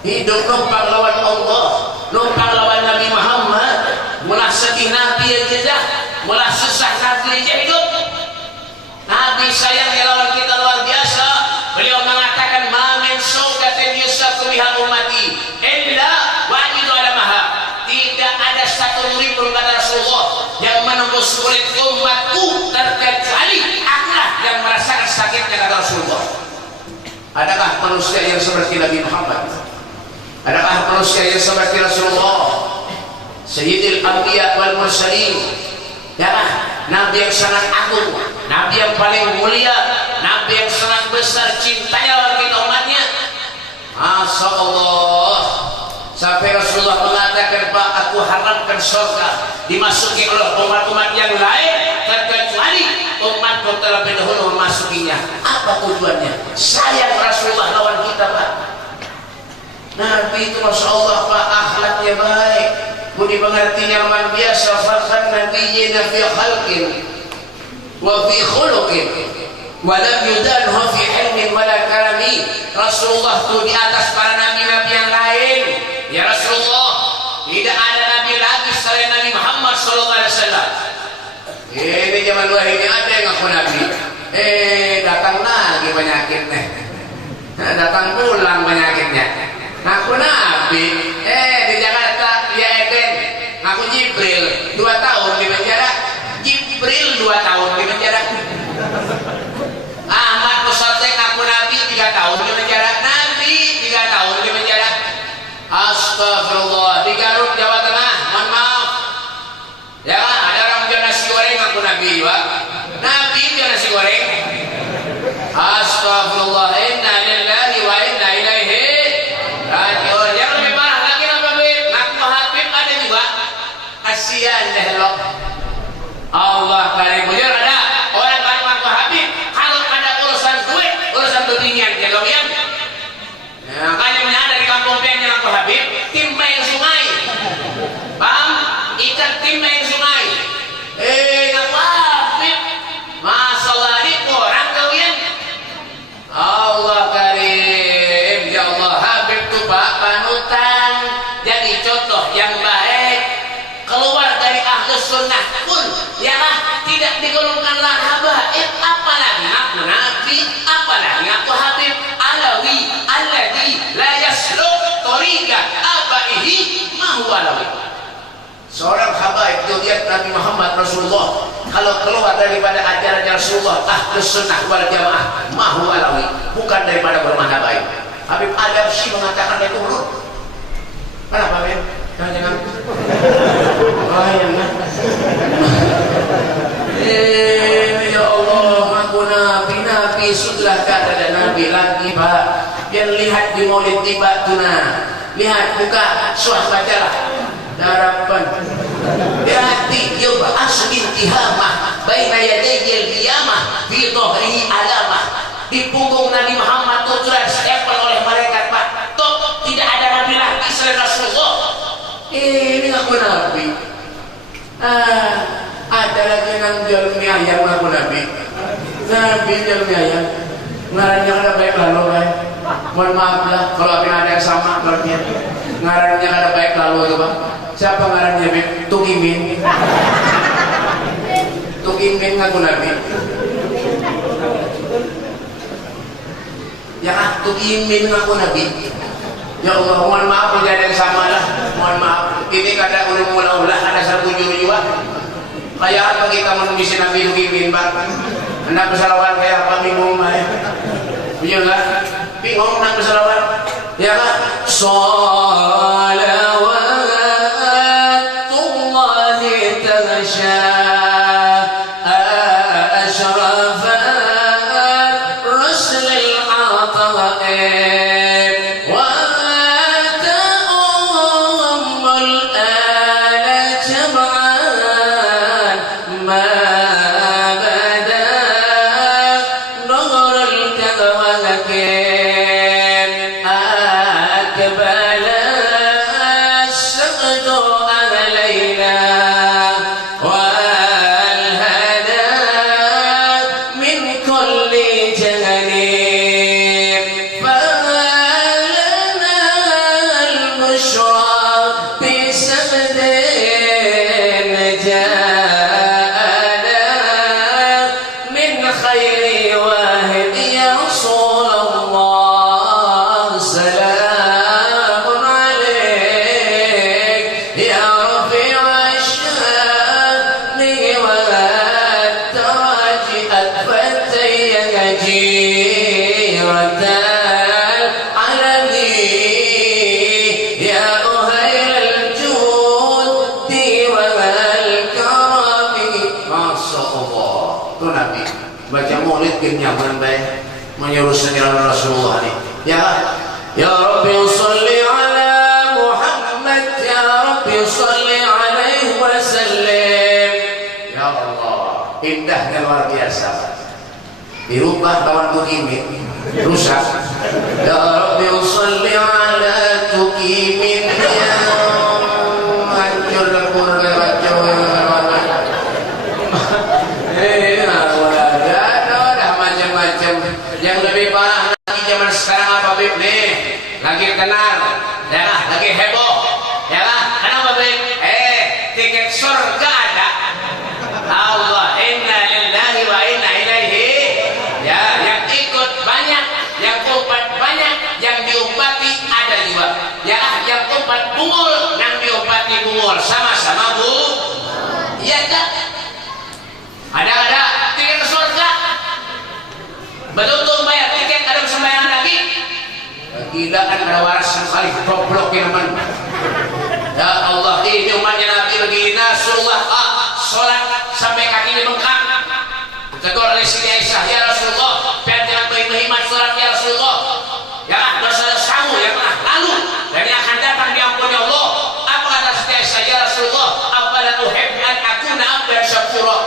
Hidup numpang lawan Allah, numpang lawan Nabi Muhammad. Mulah sedih Nabi aja, mulah susah Nabi aja hidup. Nabi sayang ya lawan kita luar biasa. Beliau mengatakan ma min saudatin yusafu biha ummati illa wajidu alamaha. Tidak ada satu murid pun kata Rasulullah yang menembus kulit umatku terkecuali akulah yang merasakan sakitnya kata Rasulullah. Adakah manusia yang seperti Nabi Muhammad? Adakah manusia yang seperti Rasulullah? Sayyidil Anbiya wal Mursalin, ya Nabi yang sangat agung, Nabi yang paling mulia, Nabi yang sangat besar cintanya bagi umatnya. Masya Allah, sampai Rasulullah mengatakan, Pak, aku haramkan surga dimasuki oleh umat-umat yang lain terkecuali umatku terlebih dahulu memasukinya. Apa tujuannya? Sayang Rasulullah lawan kita, Pak. Nabi itu Masya Allah, Pak, akhlaknya baik, budi pengertian luar biasa. Fakhan nabiyyina fi khalqin wa fi khuluqin wa lam yudanhu fi ilmin wala karami. Rasulullah itu di atas para nabi-nabi yang lain. Ya Rasulullah, tidak ada nabi lagi selain Nabi Muhammad SAW. Ini zaman dua ini ada yang ngaku nabi. Datang lagi penyakitnya, datang pulang penyakitnya. Ngaku nabi, di Jakarta dia Eden, ngaku Jibril 2 tahun di penjara. Jibril 2 tahun di penjara. Ahmad Musatek ngaku nabi 3 tahun di penjara. Nabi 3 tahun di penjara. Astagfirullah. Di Garut Jawa Tengah, mohon maaf ya, ada orang jual nasi goreng ngaku nabi, Pak. Nabi jual nasi goreng. Astagfirullah. Inna lillahi wa inna ilaihi raji'un. Yang lebih parah lagi apa, Bib? Ngaku Habib ada juga. Kasihan deh lo. Allah karim. Bujur ada orang baru ngaku Habib, kalau ada urusan duit, urusan beginian kalau yang makanya menyadari dari kampung yang ngaku Habib, tim main sungai. Paham? Ikan tim main sungai. Ngaku Habib. Masalah ini orang kalian. Allah karim. Ya Allah, Habib itu Pak panutan, jadi contoh yang baik. Keluar dari ahlus sunnah pun ya tidak digolongkan habaib, apalagi ngaku nabi, apalagi ngaku Habib alawi alladzi la yasluk tariqa abaihi ma huwa alawi. Seorang habaib itu lihat Nabi Muhammad Rasulullah kalau keluar daripada ajaran Rasulullah ahlus sunnah wal jamaah ma huwa alawi, bukan daripada golongan habaib. Habib Adamsi mengatakan itu huruf. Kenapa, Ben? Jangan. Oh ya, ya Allah, aku nabi sudah kata dan nabi lagi, Pak. Biar lihat di maulid tiba tuna, lihat buka suah bacalah harapan hati yub'as intihamah baina yadayil qiyamah fi dhahrihi alamah. Di punggung Nabi Muhammad itu sudah ditempel oleh malaikat, Pak. Toh tidak ada nabi lagi selain Rasulullah. Ini ngaku nabi. Ada lagi yang jual mie ayam ngaku nabi. Nabi jual mie ayam. Ngarannya kada baik lalu, Pak. Mohon maaf lah kalau ada yang sama keluarnya. Ngarannya kada baik lalu itu, Pak. Siapa ngarannya, Bib? Tukimin. Tukimin ngaku nabi. Ya Tukimin ngaku nabi. Ya Allah, mohon maaf tidak ada yang sama lah. Mohon maaf. Ini kada ulah ada satu juga. Kayak apa kita menulis Nabi Tukimin, Pak? Hendak bersalawat kayak apa bingung, Pak? Bingung lah. Bingung hendak bersalawat. Ya kan? Salawatullahi taghsha ashrafat rusulil ata'i أقبل mungkin nyaman baik menyuruh sengiran Rasulullah ini. Ya Rabbi salli ala Muhammad, ya Rabbi salli alaihi wasallim. Ya Allah, indahnya luar biasa. Dirubah kawan tukimin, rusak. Ya Rabbi salli ala tukimin, ya hancur lebur kacau. Udah macam-macam. Yang lebih parah lagi zaman sekarang apa Bib nih? Lagi tenar, ya lah, lagi heboh, ya lah. Kenapa Bib? Tiket surga ada. Allah, inna lillahi wa inna ilaihi. Ya, yang ikut banyak, yang umpat banyak, yang diumpati ada juga. Ya lah, yang umpat bungul, yang diumpati bungul, sama-sama bu. Iya tak? Ada tiket surga. Betul-betul bayar tiket, ada sembayangan lagi. Gila kan ada waras sekali goblok ya teman. Ya Allah, ini umatnya Nabi begini Rasulullah sholat sampai kakinya bengkak. Tegur oleh Siti Aisyah, ya Rasulullah, biar jangan berhemat sholat ya Rasulullah. Ya dosa-dosamu yang pernah lalu dan yang akan datang diampuni Allah. Apa kata Siti Aisyah, ya Rasulullah, afala uhibbu an akuna abdan syakura.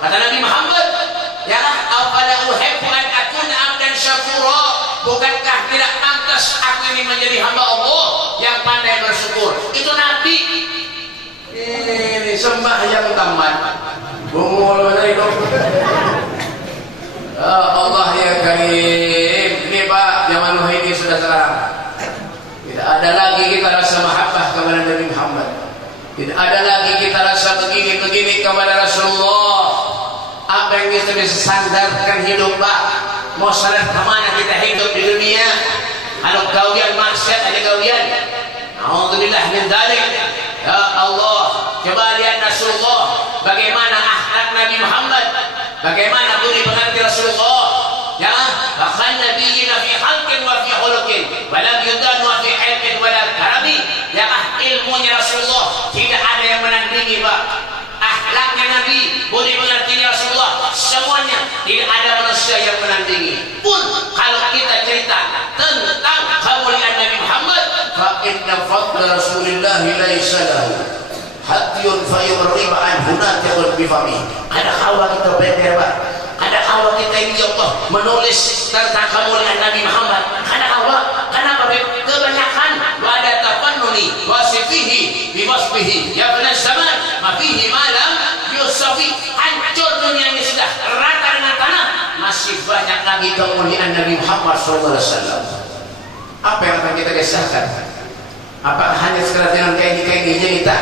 Kata Nabi Muhammad, ya afala uhibbu an akuna abdan syakura. Bukankah tidak pantas aku ini menjadi hamba Allah yang pandai bersyukur? Itu Nabi. Ini sembah yang tamat. Bungul mana itu? Allah ya Karim. Ini Pak, zaman ini sudah sekarang. Tidak ada lagi kita rasa mahabbah kepada Nabi Muhammad. Tidak ada lagi kita rasa begini-begini kepada Rasulullah. Apa yang kita bisa sandarkan hidup Pak? Mau sadar kemana kita hidup di dunia? Kalau kalian maksiat aja kalian. Alhamdulillah min dzalik. Ya Allah, coba lihat Rasulullah, bagaimana akhlak Nabi Muhammad, bagaimana budi pekerti Rasulullah. Ya, bahkan nabiyina fi khalqin wa fi khuluqin, wa lam yudan wa fi ilmin wa la karabi. Ya, ilmunya Rasulullah tidak ada yang menandingi Pak. Akhlaknya Nabi, budi pekerti Rasulullah, semuanya tidak ada manusia yang menandingi. Pun kalau kita cerita tentang kemuliaan Nabi Muhammad, fa inna fadla Rasulillah laisa lahu hadyun fayurriba an hunaka bi fami. Ada kawa kita belajar Pak. Ada kawa kita ini ya Allah menulis tentang kemuliaan Nabi Muhammad. Ada kawa, kenapa kebanyakan wa ada tafannuni wasifihi bi wasfihi ya benar zaman ma fihi malam yusafi. Hancur dunia ini sudah rata dengan tanah, masih banyak lagi kemuliaan Nabi Muhammad SAW. Apa yang akan kita kisahkan? Apakah hanya sekedar dengan kain-kainnya kita?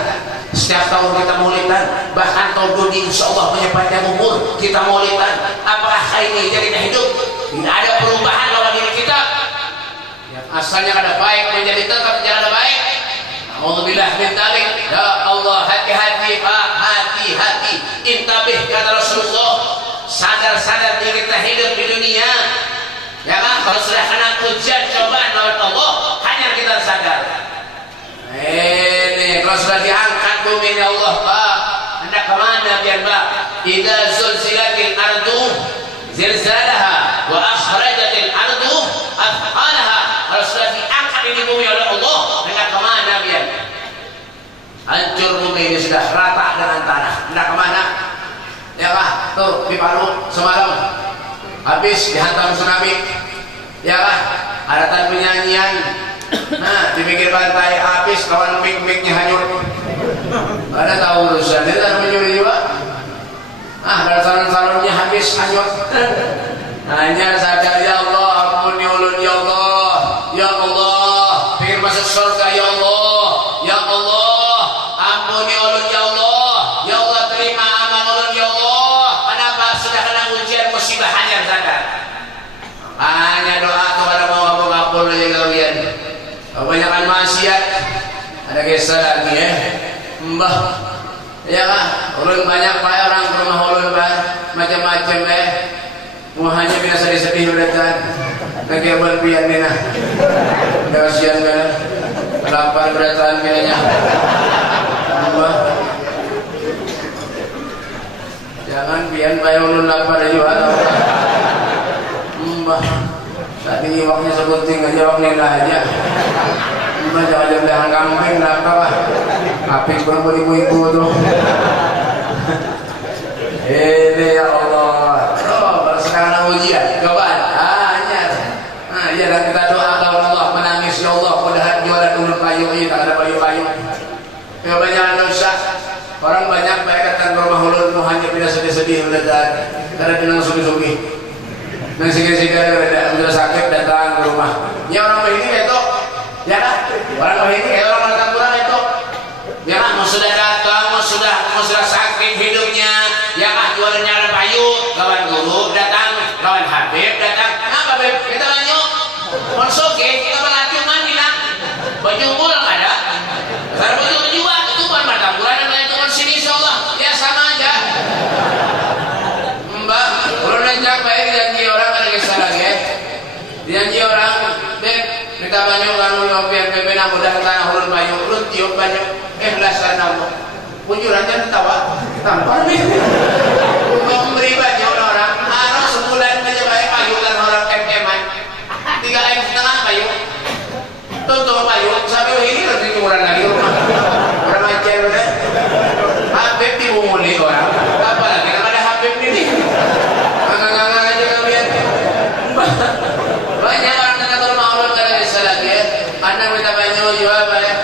Setiap tahun kita maulidan, bahkan tahun ini insya Allah punya panjang umur kita maulidan. Apakah kainnya kita hidup? Tidak ada perubahan dalam diri kita. Yang asalnya ada baik menjadi tetap tidak ada baik. Alhamdulillah min dzalik. Ya Allah, hati-hati Pak, hati-hati. Intabih kata Rasulullah. Sadar-sadar kita hidup di dunia. Ya kan? Kalau sudah kena ujian cobaan oleh Allah, hanya kita sadar. Ini kalau sudah diangkat bumi ini Allah Pak, anda kemana biar Pak? Idza zulzilatil ardu zilzalaha wa akhrajatil ardu athqalaha. Kalau sudah diangkat ini bumi oleh Allah, anda kemana biar? Hancur bumi ini sudah rata dengan tanah. Anda kemana? Ya Pak, tuh di Palu semalam habis dihantam tsunami. Ya Pak, ada tan penyanyian. Nah, di pinggir pantai habis, kawan mic-micnya hanyut. Ada tahu urusan, dia tak menyuruh juga. Ada salon-salonnya habis hanyut. Hanya sadar ya Allah, ampuni ulun ya Allah, ya Allah, pengen masuk surga ya Allah, ya Allah, ampuni ulun ya Allah, ya Allah terima amal ulun ya Allah. Kenapa sudah kena ujian musibah hanya sadar? Hanya doa kepada Allah mengabul ya kalian. Kebanyakan maksiat ada kisah lagi ya Mbah ya kan ulun banyak Pak orang ke rumah ulun Pak macam-macam ya mau hanya bina sedih-sedih beratan lagi abal pian bina udah kasihan kan lapar beratan binanya Mbah jangan pian Pak ulun lapar juga Mbah tadi waktunya sebutin aja waktunya aja Mbah jangan belahan kambing kenapa lah apik berapa ibu-ibu tuh ini ya Allah baru sekarang ujian cobaan ya dan kita doakan Allah menangis ya Allah mudah-mudahan juara dulu kayu ini tak ada kayu-kayu ya banyak dosa orang banyak baik datang ke rumah ulun tuh hanya tidak sedih-sedih karena bilang sugi-sugi dan sikit-sikit udah sakit datang ke rumah ya orang begini itu ya kan orang begini ya orang datang kurang itu ya kan mau sudah datang mau sudah sakit hidupnya ya kan jualannya ada payu kawan guru datang kawan Habib datang apa Habib kita lanjut konsoge kita melatih mandi lah baju pulang ada karena baju juga itu bukan mata bulan dan itu kan sini insyaallah ya sama aja Mbak kalau lencak baik janji orang ada kisah lagi ya janji orang Beb kita banyak kan ngopian bebena mudah tanah ulun banyak ulun tiup banyak ikhlasan Allah kunjurannya ketawa tampar nih memberi banyak orang harus sebulan aja baik payu dan orang keman 3 M setengah payu tutup payu sampai ini lebih kurang lagi rumah orang aja udah Habib dibunguli orang apalagi kalau ada Habib ini ngangang aja kalian banyak orang kata kalau mau Allah kada bisa lagi anak minta banyak jual banyak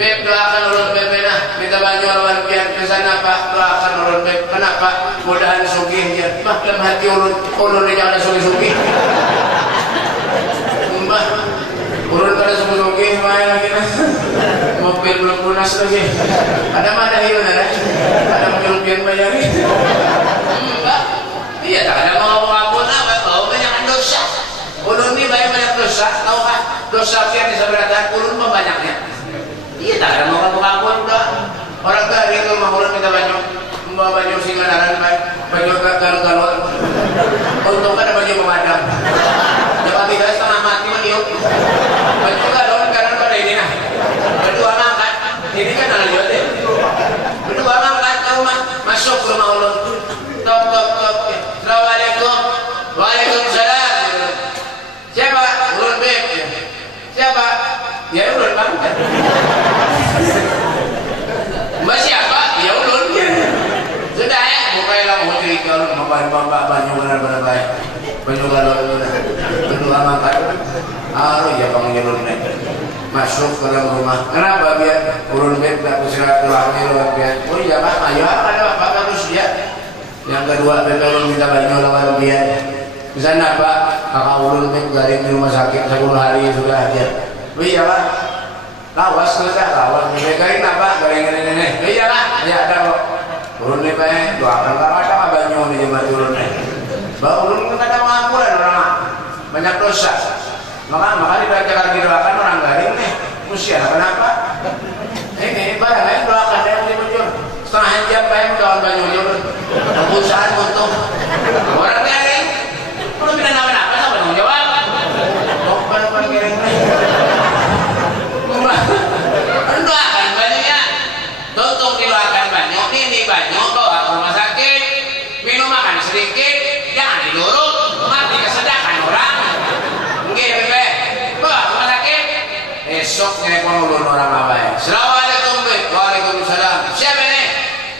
Beb doakan ulun bebena minta banyak lawan pian kesana Pak doakan ulun Beb kenapa mudahan sugih aja mah dalam hati ulun jangan sugih-sugih Mbah urun kada sugih main lagi nah mobil belum lunas lagi ada mana hilang ada menyelupian bayarin Mbah iya tak ada mau ampun apa kau banyak dosa ulun ini banyak dosa tahu kan dosa pian di seberatan ulun banyaknya iya tak ada mau ampun udah orang tadi itu rumah ulun minta banyak membawa baju singanaran baik baju galon-galon untung ada baju pemadam jawab tidak setengah mati meniup baju galon karena pada ini nah berdua ngangkat ini kan ada lihat ya berdua ngangkat ke rumah masuk ke rumah ulun tok assalamualaikum waalaikumsalam siapa ulun Beb siapa ya ulun bang Mbak siapa ya ulun sudah ya bukain lah mau cerita ulun mau bapak banyak benar-benar baik banyak galon berdua ngangkat ya bang ulun masuk ke dalam rumah kenapa biar ulun Beb tak kusirah tulangnya luar biar oh iya pak ayo ada apa bagus ya yang kedua Beb ulun minta banyak lawan biar misalnya apa kakak ulun Beb garing di rumah sakit 10 hari sudah aja oh iya pak lawas sudah lawas garing apa garing ini oh iya pak ya ada kok ulun Beb doakan kalau ada banyak di jemaat ulun bahwa ulun kan ada pengampunan orang banyak dosa maka dibaca lagi doakan orang garing nih usia kenapa ini barang lain doakan yang muncul setengah jam bayang kawan banyak muncul kebusahan untuk orang garing kalau tidak apa-apa sama tanggung jawab bukan garing doakan banyaknya tutup didoakan banyak ini banyak bawa ke rumah sakit minum makan sedikit jangan dilurut mati kesedakan orang Bebe, bawa rumah sakit esok ngelepon ulun orang apa ya assalamualaikum Beb waalaikumsalam siapa nih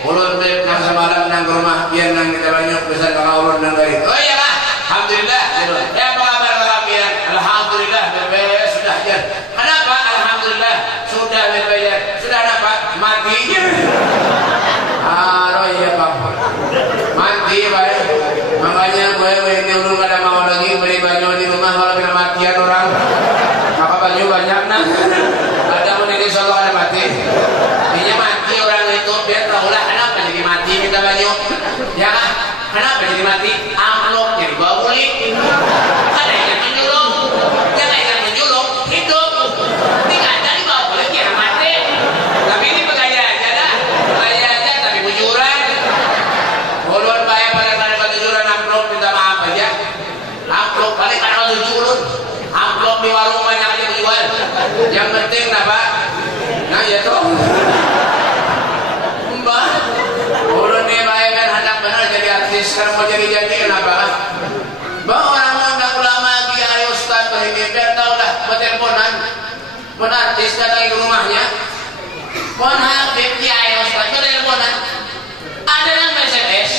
ulun Beb nang semalam nang ke rumah biar nang kita banyak pesan kakak ulun nang dari oh iya lah alhamdulillah ya apa kabar kakak biar alhamdulillah Bebe sudah aja kenapa alhamdulillah sudah Bebe sudah apa mati iya bang mati baik makanya gue ini ulun kada mau lagi beli baju di rumah kalau kena matian orang maka baju banyak nah ada mau ini solo ada mati ini mati orang itu biar tahulah kenapa jadi mati minta baju ya kan kenapa jadi mati amplop jadi bawa kulit ada yang menjulung jangan yang menjulung hidup tinggal dari bawa kulit yang mati tapi ini begaya aja dah begaya aja tapi bujuran ulun bayar pada bujuran amplop minta maaf aja amplop balik karena bujuran amplop di warung banyak aja dijual yang penting apa nah ya toh mbak ulun nih bayar kan hendak benar jadi artis sekarang mau jadi kenapa mbak orang undang ulama ini biar tahu lah berteleponan artis datang ke rumahnya mohon Habib Kiai Ustaz berteleponan ada yang SMS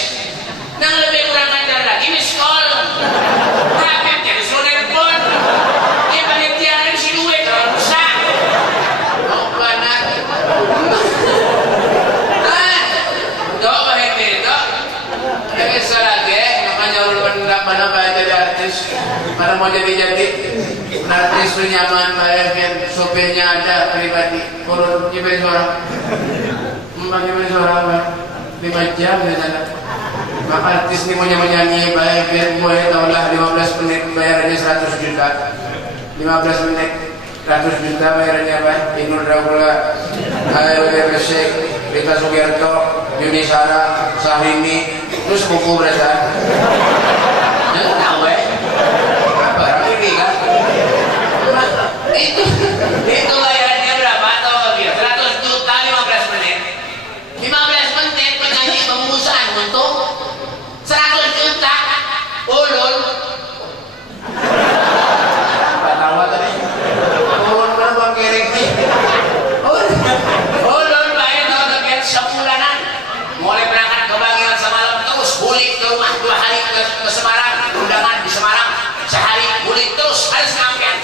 yang lebih kurang ajar lagi miss call Habib jadi suruh telepon dia panitia yang si duit kalau rusak mau benar coba ini dok yang bisa lagi namanya ulun mana jadi artis mana mau jadi artis itu nyaman bayangin sopirnya ada pribadi urut nyimpen suara nyimpen suara 5 jam ya sana maka artis ini mau nyanyi bayangin mulai tahulah 15 menit bayarannya 100 juta 15 menit 100 juta bayarannya apa? Inul Rahula Ayo Resek Rita Sugiarto Yuni Sara Sahrini terus buku berasa jangan tahu apa ini kan itu bayarannya berapa atau lebih 100 juta 15 menit 15 menit penyanyi pengusaha untuk 100 juta ulun apa tahu tadi ulun berapa kering nih ulun bayar tahu dengan sebulanan mulai berangkat ke Bangilan semalam terus bulik ke rumah 2 hari ke Semarang undangan di Semarang sehari bulik terus harus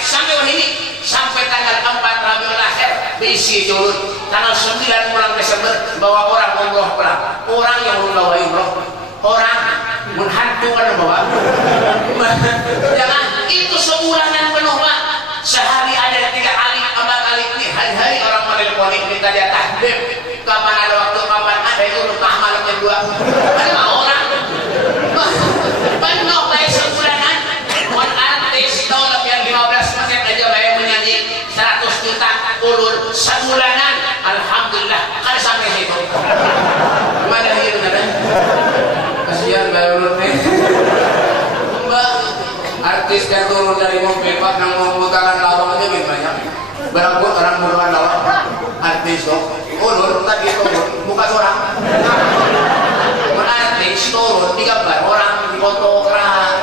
sampai ini sampai tanggal 4 Rabiul Akhir bisi julun tanggal 9 bulan Desember bawa orang umroh pulang orang yang membawa umroh orang menghantu kan bawa jangan itu sebulanan penuh Pak sehari ada 3 kali 4 kali ini hari-hari orang menelponik minta dia tahbib kapan ada waktu kapan ada itu rumah malam jam 2 ada orang penuh baik sebulanan one artis tahu lebih yang 15 menit aja bayar menyanyi 100 juta ulur sebulanan alhamdulillah kan sampai situ mana hidup ada kasihan bayar ulur nih mbak artis yang turun dari mobil pak yang memutakan lawang aja lebih banyak berangkut orang memutakan lawang artis tuh ulur tadi turun buka seorang artis turun digambar orang di foto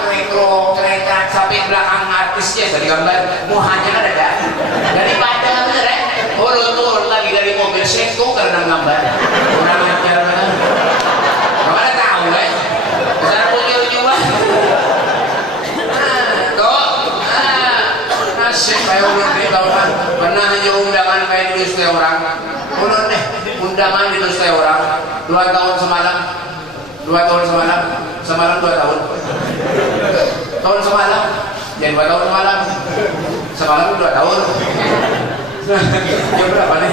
retro kereta sampai belakang artisnya dari gambar muhanya kan ada daripada bener ya turun lagi dari mobil setu karena gambar orang ajar bener mana tahu ya saya punya juga nasib kayak ulun nih tau kan pernah aja undangan kayak dulu setiap orang ulun deh undangan dulu setiap orang 2 tahun semalam 2 tahun semalam 2 tahun semalam jadi 2 tahun semalam 2 tahun ya berapa nih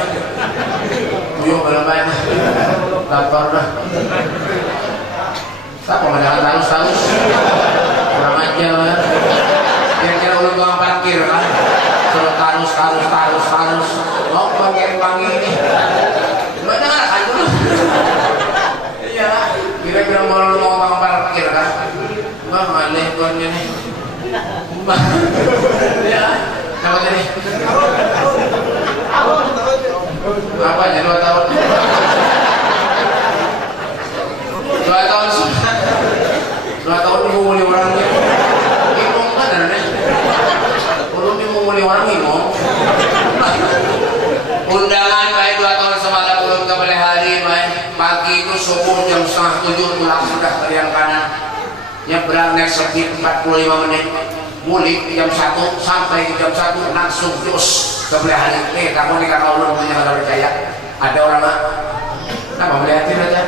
tuyuh berapa nih lapar dah tak pemandangan halus kurang aja ya kira-kira ulun tukang parkir kan suruh tarus mau panggil nih lu dengar kan dulu iya kira-kira mau tukang parkir kan mbak malih tuannya nih mbak ya apa tadi apa aja 2 tahun 2 tahun dimulai orangnya ngomong kan ada belum dimulai orang ngomong undangan kayak 2 tahun semalam belum kembali hari main pagi itu subuh jam 6:30 pulang sudah ke yang kanan nyebrang naik sepi 45 menit mulik jam 1 sampai jam 1 langsung terus ke hari kamu nih karena ulun punya kalau percaya ada orang apa melihatin aja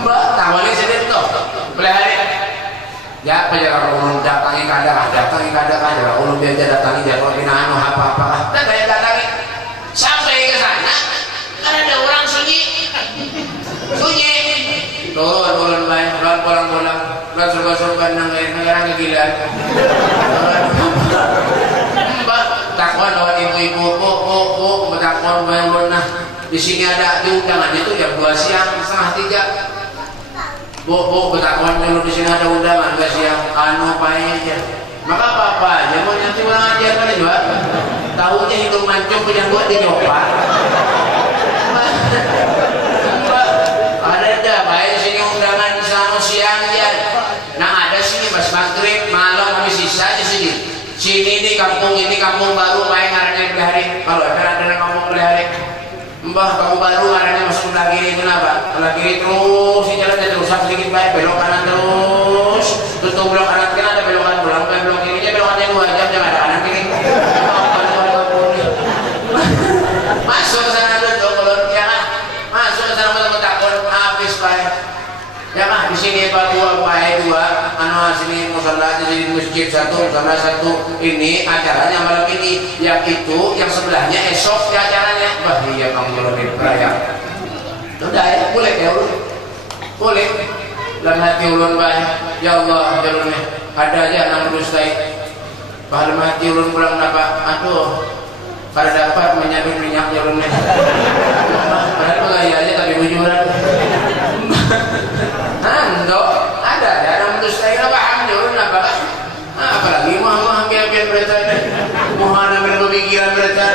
mbak tawarin sendiri tuh hari ya penjaga ulun datangi kadang aja ulun biasa datangi jadwal dinano apa-apa dan saya datangi sampai ke sana kan ada orang sunyi turun lain pulang serba-serba negara kegilaan mbak takwan lewat ibu-ibu takwan bayang nah di sini ada di undangan itu jam 2 siang setengah 3 bu takwan dulu di sini ada undangan 2 siang aja maka apa aja mau nanti orang ajar kan juga tahunya hidung mancung punya buat di nyoba ada baik sini undangan sana siang ya nah ada sini pas maghrib malam masih sisa aja kalau ada ngomong beli mbah kamu baru arahnya masuk lagi ini kenapa? Lagi terus si jalannya terus sedikit baik belok kanan terus tutup belok kanan kan ada belokan pulang belok kirinya belokannya 2 jam jangan ada kanan kiri masuk ke sana duduk ulun ya kan masuk ke sana mau takut habis baik ya kan di sini Pak 2 baik 2 sini musola jadi masjid satu musola satu ini acaranya malam ini yang itu yang sebelahnya esok ya acaranya wah iya kamu lebih beraya sudah ya boleh ya ulun boleh dalam hati ulun baik ya Allah jalurnya ada aja nang dustai bahal mati ulun pulang apa aduh pada dapat menyabit minyak jalurnya padahal mengaya aja tapi bujuran ando ada nang dustai apa jalurnya apa apalagi mah ambil berita ini mohon ambil pemikiran berita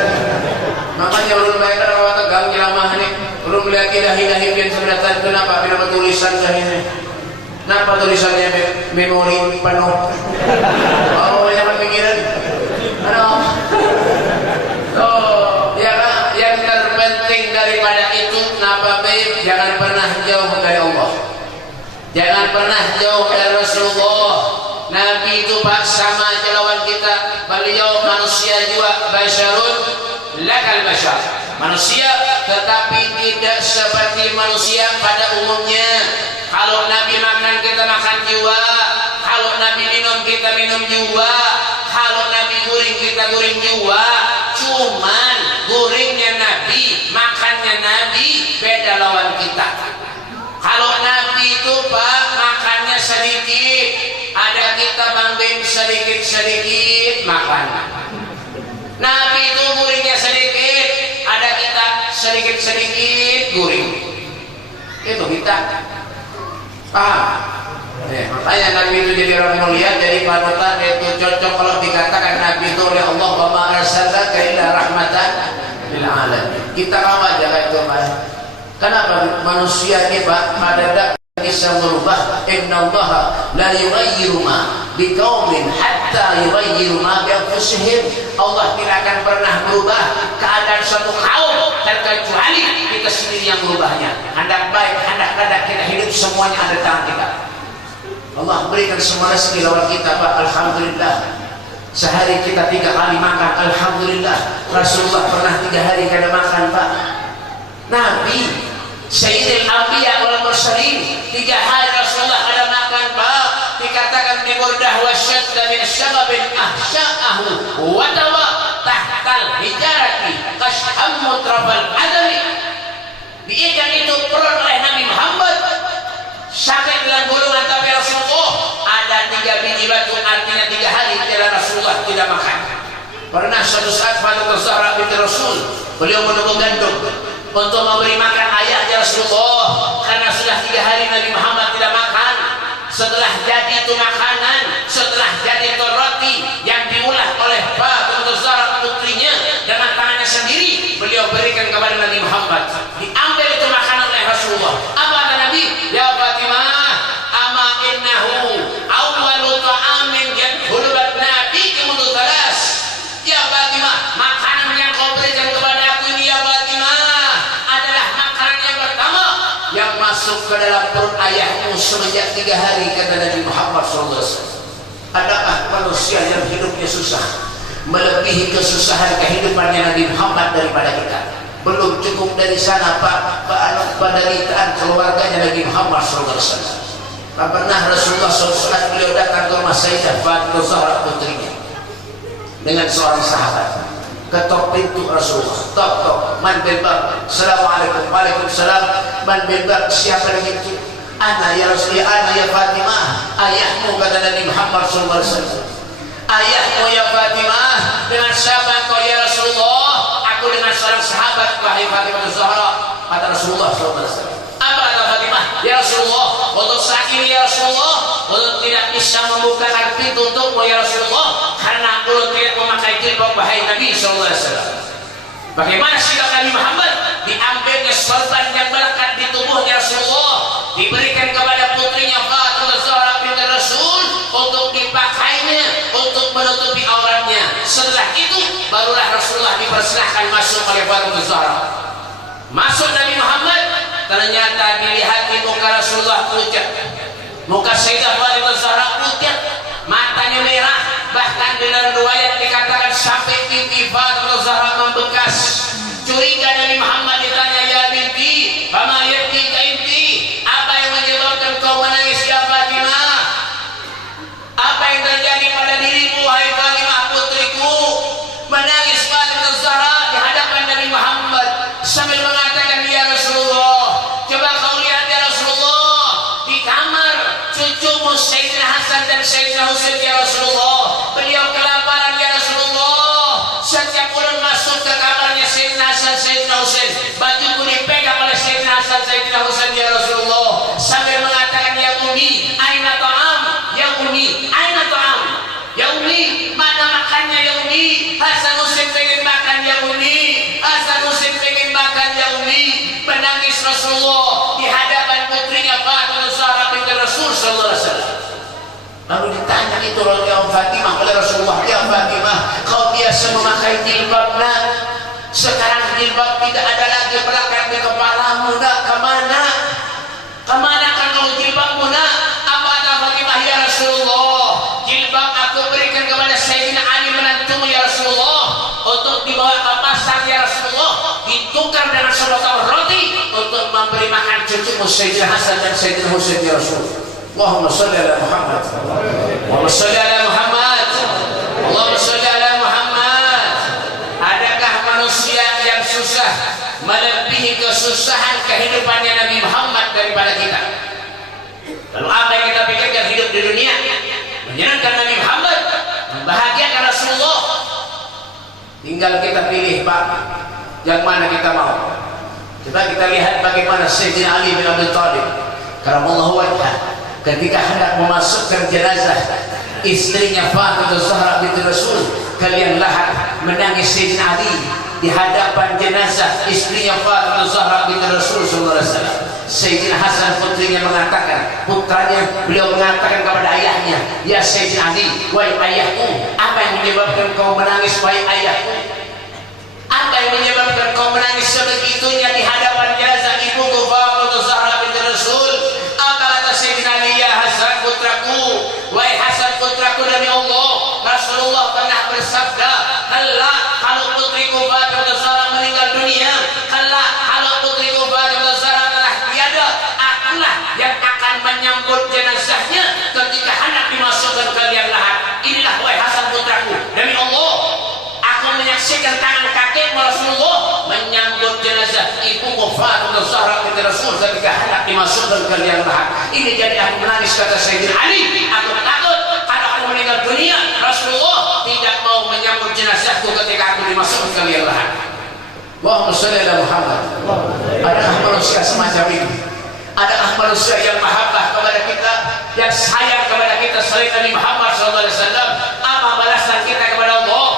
makanya ulun baik kalau tegang ceramah ini ulun melihat dahi-dahi yang sebenarnya kenapa tulisan dahi kenapa tulisannya memori penuh oh banyak pemikiran ya kan yang terpenting daripada itu kenapa baik jangan pernah jauh dari Allah jangan pernah jauh dari Rasulullah Nabi itu Pak sama aja lawan kita beliau manusia juga basyarun lakal basyar manusia tetapi tidak seperti manusia pada umumnya kalau Nabi makan kita makan juga kalau Nabi minum kita minum juga kalau Nabi guring kita guring juga cuman guringnya Nabi makannya Nabi beda lawan kita kalau Nabi itu Pak makannya sedikit ada kita bangbing sedikit-sedikit makan Nabi itu guringnya sedikit ada kita sedikit-sedikit guring itu kita paham makanya Nabi itu jadi orang mulia jadi panutan itu cocok kalau dikatakan Nabi itu oleh Allah wa ma arsalnaka illa rahmatan lil alamin kita apa aja kayak itu Pak kenapa manusia ini Pak pada bisa merubah innallaha la yughayyiru ma biqaumin hatta yughayyiru ma bi anfusihim Allah tidak akan pernah merubah keadaan suatu kaum terkecuali kita sendiri yang merubahnya hendak baik hendak kada kita hidup semuanya ada tangan kita Allah berikan semua rezeki lawan kita Pak alhamdulillah sehari kita 3 kali makan alhamdulillah Rasulullah pernah 3 hari kada makan Pak Nabi Sayyidil Anbiya wal Mursalin 3 hari Rasulullah ada makan Pak dikatakan di burdah wasyadda min syagabin ahsya'ahu wa tawa tahtal hijarati kasham mutrabal adami diikan itu perut oleh Nabi Muhammad sakit dengan gulungan tapi Rasulullah ada 3 biji batu artinya 3 hari tidak Rasulullah tidak makan pernah suatu saat Fatimah Zahra binti Rasul beliau menunggu gandum untuk memberi makan ayahnya Rasulullah karena sudah 3 hari Nabi Muhammad tidak makan setelah jadi itu makanan setelah jadi itu roti yang diulah oleh Fatimah Zahra putrinya dengan tangannya sendiri beliau berikan kepada Nabi Muhammad diambil itu makanan oleh Rasulullah apa kata Nabi ya Fatimah ama innahu awwalu ta'amin yadkhulubat nabi kemudian talas ya Fatimah makanan yang kau berikan kepada aku ini ya Fatimah yang masuk ke dalam perut ayahmu semenjak 3 hari kata Nabi Muhammad SAW adakah manusia yang hidupnya susah melebihi kesusahan kehidupannya Nabi Muhammad daripada kita belum cukup dari sana Pak penderitaan keluarganya Nabi Muhammad SAW tak pernah Rasulullah SAW beliau datang ke rumah Sayyidah Fatimah Zahra putrinya dengan seorang sahabat ketok pintu Rasulullah tok man bilbab assalamualaikum waalaikumsalam man bilbab siapa yang itu ana ya Rasulullah ana ya Fatimah ayahmu kata Nabi Muhammad SAW ayahmu ya Fatimah dengan siapa engkau ya Rasulullah aku dengan seorang sahabat wahai Fatimah Zahra kata Rasulullah SAW apa kata Fatimah ya Rasulullah untuk saat ini ya Rasulullah untuk tidak bisa membuka pintu untukmu ya Rasulullah karena aku tidak memakai jilbab wahai Nabi SAW bagaimana sikap Nabi Muhammad diambilnya sorban yang melekat di tubuhnya Rasulullah diberikan kepada putrinya Fatimah Zahra binti Rasul untuk dipakainya untuk menutupi auratnya Setelah itu barulah Rasulullah dipersilahkan masuk oleh Fatimah Zahra. Masuk Nabi Muhammad, ternyata dilihat di muka Rasulullah pucat, muka Sayyidah Fatimah Zahra pucat, matanya merah, bahkan dalam riwayat dikatakan sampai pipi Fatimah Zahra membekas. Curiga Nabi Muhammad ditanya, ya binti, fama yaktika inti, apa yang menyebabkan kau menangis ya Fatimah? Apa yang terjadi pada dirimu wahai Fatimah putriku? Menangis Fatimah Zahra di hadapan Nabi Muhammad sambil mengatakan, ya Rasulullah, coba kau lihat ya Rasulullah, di kamar cucumu Sayyidina Hasan dan Sayyidina Husain ya Rasulullah, beliau kelaparan ya Rasulullah. Setiap bulan masuk ke kamarnya Sayyidina Hasan, Sayyidina Husain, bajuku dipegang oleh Sayyidina Hasan, Sayyidina Husain ya Rasulullah, sambil mengatakan, ya Umi, aina ta'am, ya Umi, aina ta'am, ya Umi, mana makannya ya Umi? Hasan Husain pengen makan ya Umi, Hasan Husain pengen makan ya Umi. Menangis Rasulullah di hadapan putrinya Fatimah Zahra binti Rasul sallallahu alaihi wasallam. Lalu ditanya itu oleh Fatimah oleh Rasulullah, ya Fatimah, kau biasa memakai jilbab nak, sekarang jilbab tidak ada lagi melekat di kepalamu nak, kemana? Kemana kan kau jilbabmu nak? Apa kata Fatimah, ya Rasulullah, jilbab aku berikan kepada Sayyidina Ali menantumu ya Rasulullah, untuk dibawa ke pasar ya Rasulullah, ditukar dengan sebotol roti untuk memberi makan cucumu Sayyidina Hasan dan Sayyidina Husain ya Rasulullah. Allahumma salli ala Muhammad, Allahumma salli ala Muhammad, Allahumma salli ala Muhammad. Adakah manusia yang susah melebihi kesusahan kehidupannya Nabi Muhammad daripada kita? Lalu apa yang kita pikirkan hidup di dunia? Menyenangkan Nabi Muhammad, membahagiakan Rasulullah. Tinggal kita pilih Pak, yang mana kita mau. Coba kita lihat bagaimana Sayyidina Ali bin Abi Thalib karamallahu wajhah ketika hendak memasukkan jenazah istrinya Fatimah Zahra binti Rasul ke liang lahat, menangis Sayyidina Ali di hadapan jenazah istrinya Fatimah Zahra binti Rasul sallallahu alaihi wasallam. Sayyidina Hasan putrinya mengatakan, putranya beliau mengatakan kepada ayahnya, ya Sayyidina Ali, wahai ayahku, apa yang menyebabkan kau menangis wahai ayahku? Apa yang menyebabkan kau menangis sebegitunya di hadapan jenazah ibuku Fatimah Zahra binti Rasul? Apa kata Sayyidina Ali, ya Hasan putraku, wahai Hasan putraku, demi Allah, Rasulullah pernah bersabda, kala kalau putriku Fatimah Zahra meninggal dunia, kala kalau putriku Fatimah Zahra telah tiada, akulah yang akan menyambut jenazahnya ketika hendak dimasukkan ke liang lahat. Inilah wahai Hasan putraku, demi Allah, aku menyaksikan tangan kakekmu Rasulullah menyambut jenazah ibumu Fatimah Zahra binti Rasul ketika hendak dimasukkan ke liang lahat. Ini jadi aku menangis, kata Sayyidina Ali, aku takut kalau aku meninggal dunia Rasulullah tidak mau menyambut jenazahku ketika aku dimasukkan ke liang lahat. Allahumma shalli ala Muhammad. Adakah manusia semacam ini? Adakah manusia yang mahabbah kepada kita, yang sayang kepada kita selain Nabi Muhammad sallallahu alaihi wasallam? Apa balasan kita kepada Allah?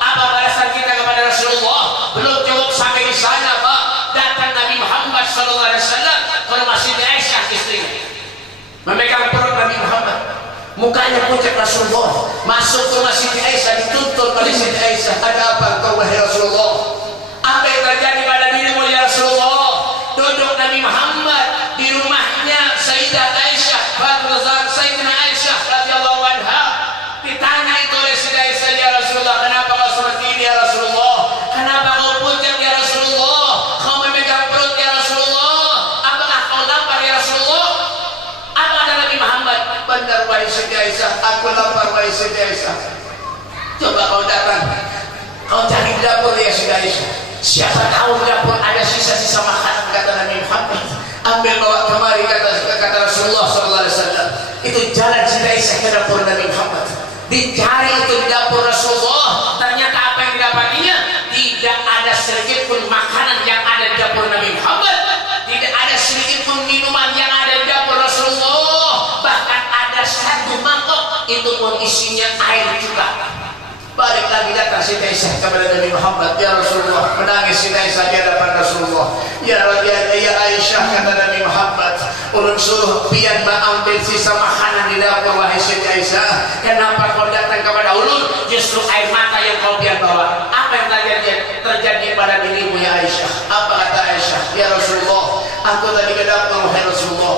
Apa balasan kita kepada Rasulullah? Belum cukup sampai di sana, Pak. Datang Nabi Muhammad sallallahu alaihi wasallam ke rumah Siti Aisyah istrinya, memegang perut Nabi Muhammad, mukanya pucat Rasulullah. Masuk ke rumah Siti Aisyah, dituntut oleh Siti Aisyah, ada apa engkau wahai Rasulullah? Apa yang terjadi pada dirimu ya Rasulullah? Duduk Nabi Muhammad di rumahnya Sayyidah Aisyah, Fatimah Zahra Sayyidina Aisyah radhiyallahu anha. Ditanya itu oleh Sayyidah Aisyah, ya Rasulullah, kenapa kau seperti ini ya Rasulullah? Kenapa kau pucat ya Rasulullah? Kau memegang perut ya Rasulullah? Apakah kau lapar ya Rasulullah? Apa kata Nabi Muhammad? Benar wahai Sayyidah Aisyah, aku lapar wahai Sayyidah Aisyah. Coba kau datang, kau cari di dapur ya Sayyidah Aisyah. Siapa tahu di dapur ada sisa-sisa makanan, kata Nabi Muhammad. Ambil bawa kemari, kata Rasulullah sallallahu alaihi wasallam. Itu jalan Sayyidah Aisyah ke dapur Nabi Muhammad. Dicari itu di dapur Rasulullah. Ternyata apa yang didapatinya? Tidak ada sedikit pun makanan yang ada di dapur Nabi Muhammad. Tidak ada sedikit pun minuman yang ada di dapur Rasulullah. Bahkan ada satu mangkok, itu pun isinya air juga. Balik lagi datang Siti Aisyah kepada Nabi Muhammad, ya Rasulullah. Menangis Siti Aisyah di hadapan Rasulullah. Ya Aisyah, kata Nabi Muhammad, ulun suruh pian ambil sisa makanan di dapur wahai Siti Aisyah. Kenapa kau datang kepada ulun? Justru air mata yang kau pian bawa. Apa yang terjadi pada dirimu ya Aisyah? Apa kata Aisyah? Ya Rasulullah, aku tadi ke dapur wahai Rasulullah,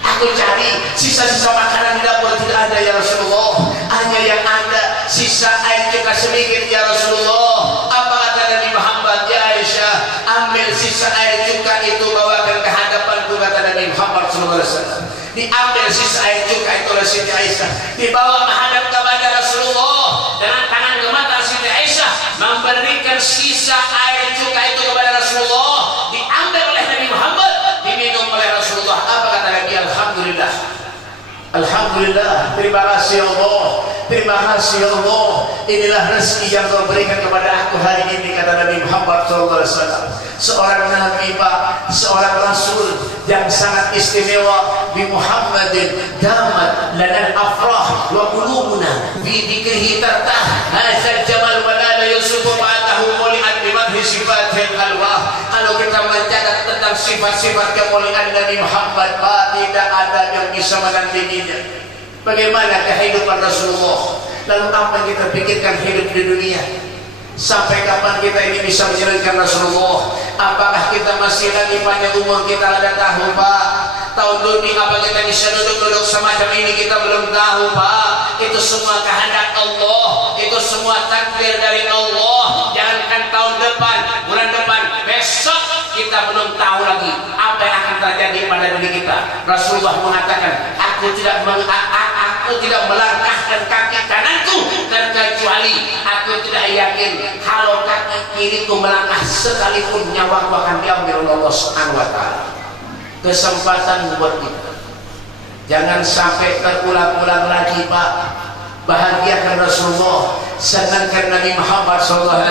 aku cari sisa-sisa makanan di dapur, tidak ada ya Rasulullah. Hanya yang ada sisa air cuka sedikit ya Rasulullah. Apa kata Nabi Muhammad? Ya Aisyah, ambil sisa air cuka itu, bawakan ke hadapanku, kata Nabi Muhammad SAW. Diambil sisa air cuka itu oleh Siti Aisyah, dibawa menghadap kepada Rasulullah. Dengan tangan gemata Siti Aisyah memberikan sisa air cuka itu kepada Rasulullah. Diambil oleh Nabi Muhammad, diminum oleh Rasulullah. Apa kata Nabi? Alhamdulillah, alhamdulillah, terima kasih Allah, terima kasih Allah. Inilah rezeki yang kau berikan kepada aku hari ini, kata Nabi Muhammad SAW. Seorang Nabi Pak, seorang Rasul yang sangat istimewa. Bi Muhammadin damat lana al-afrah wa qulubuna bi dzikrihi tartah. Hadzal jamal wa la yusufu ba'dahu muli'at bi madhi sifatil alwah. Kalau kita mencatat tentang sifat-sifat kemuliaan Nabi Muhammad, Pak, tidak ada yang bisa menandinginya. Bagaimana kehidupan Rasulullah? Lalu apa yang kita pikirkan hidup di dunia? Sampai kapan kita ini bisa menjalankan Rasulullah? Apakah kita masih lagi panjang umur kita ada tahu Pak? Tahun ini apa kita bisa duduk-duduk semacam ini, kita belum tahu Pak. Itu semua kehendak Allah, itu semua takdir dari Allah. Jangankan tahun depan, bulan depan, besok kita belum tahu lagi apa yang akan terjadi pada diri kita. Rasulullah mengatakan, aku tidak melangkahkan kaki kananku terkecuali aku tidak yakin kalau kaki kiriku melangkah sekalipun nyawaku akan diambil oleh Allah Subhanahu wa taala. Kesempatan buat kita. Jangan sampai terulang-ulang lagi Pak. Bahagiakan Rasulullah, senangkan Nabi Muhammad SAW.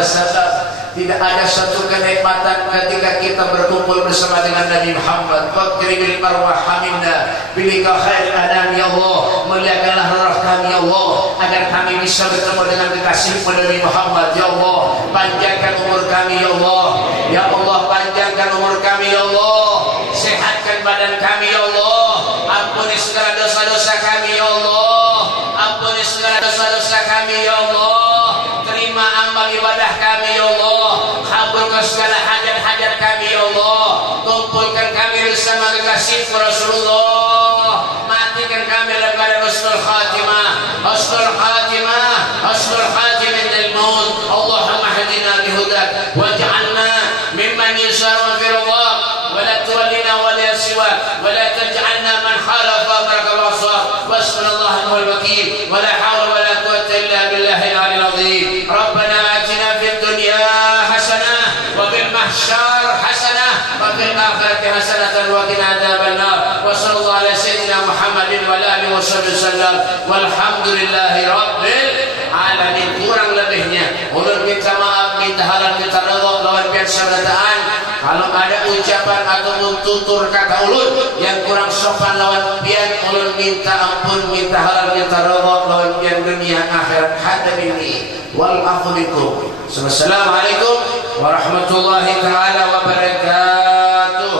Tidak ada satu kenikmatan ketika kita berkumpul bersama dengan Nabi Muhammad. Qadribil arwah hamidna bilika khair anam ya Allah. Muliakanlah roh kami ya Allah, agar kami bisa bertemu dengan kekasihmu Nabi Muhammad ya Allah. Panjangkan umur kami ya Allah. Ya Allah, panjangkan umur kami ya Allah. Sehatkan badan kami ya Allah. Ampuni segala dosa-dosa kami ya Allah. Ampuni segala dosa-dosa kami ya Allah. Terima amal ibadah kami ya Allah. Kabulkan segala hajat-hajat kami ya Allah. Kumpulkan kami bersama kekasihmu Rasulullah. Matikan kami pada husnul khatimah. Husnul khatimah, husnul khatimah indal maut. Allahumma hadina bihudak waj'alna mimman yusharu fi ridhak wa la tuwallina wa la siwak wa la taj'alna man khalafa amraka wa aswak. Wasbunallahu wal wakil wa la hawla wa la quwwata illa billahil aliyyil azim. Rabbana atina fid dunya hasanah wa fil mahsyar hasanah wa fil akhirati hasanatan wa qina adzabannar. Wa sallallahu ala sayyidina Muhammadin wa ala alihi wasallam. Walhamdulillahi rabbil alamin. Kurang lebihnya ulun minta maaf, minta halal, minta ridha lawan pian sabdataan. Kalau ada ucapan atau tutur kata ulun yang kurang sopan lawan pian, ulun minta ampun, minta halal, minta ridha lawan pian dunia akhirat. Hadza minni wal afu minkum. Assalamualaikum warahmatullahi taala wabarakatuh.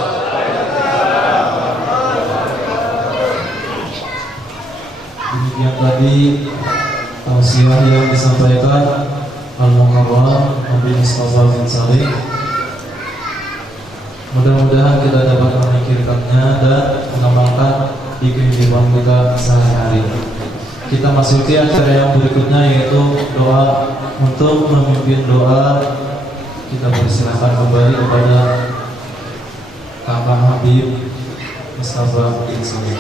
Demikian tadi tausiah yang disampaikan Al-Mukarram Nabi Mustafa bin Salih. Mudah-mudahan kita dapat memikirkannya dan mengamalkan di kehidupan kita sehari-hari. Kita masuki acara yang berikutnya, yaitu doa. Untuk memimpin doa, kita persilakan kembali kepada Kakak Habib Mustafa bin Salih.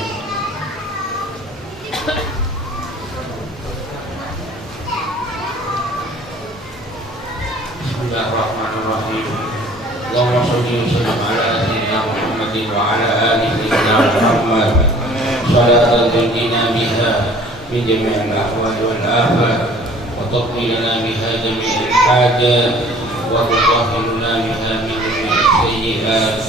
Bismillahirrahmanirrahim. Allahumma shalli wa sallim ala sayyidina Muhammadin wa ala ali sayyidina Muhammad. Salatan tunjina biha min jami'il ahwal wal afat wa taqdi lana biha jami'il hajat wa tutahhiruna biha min jami'is sayyi'at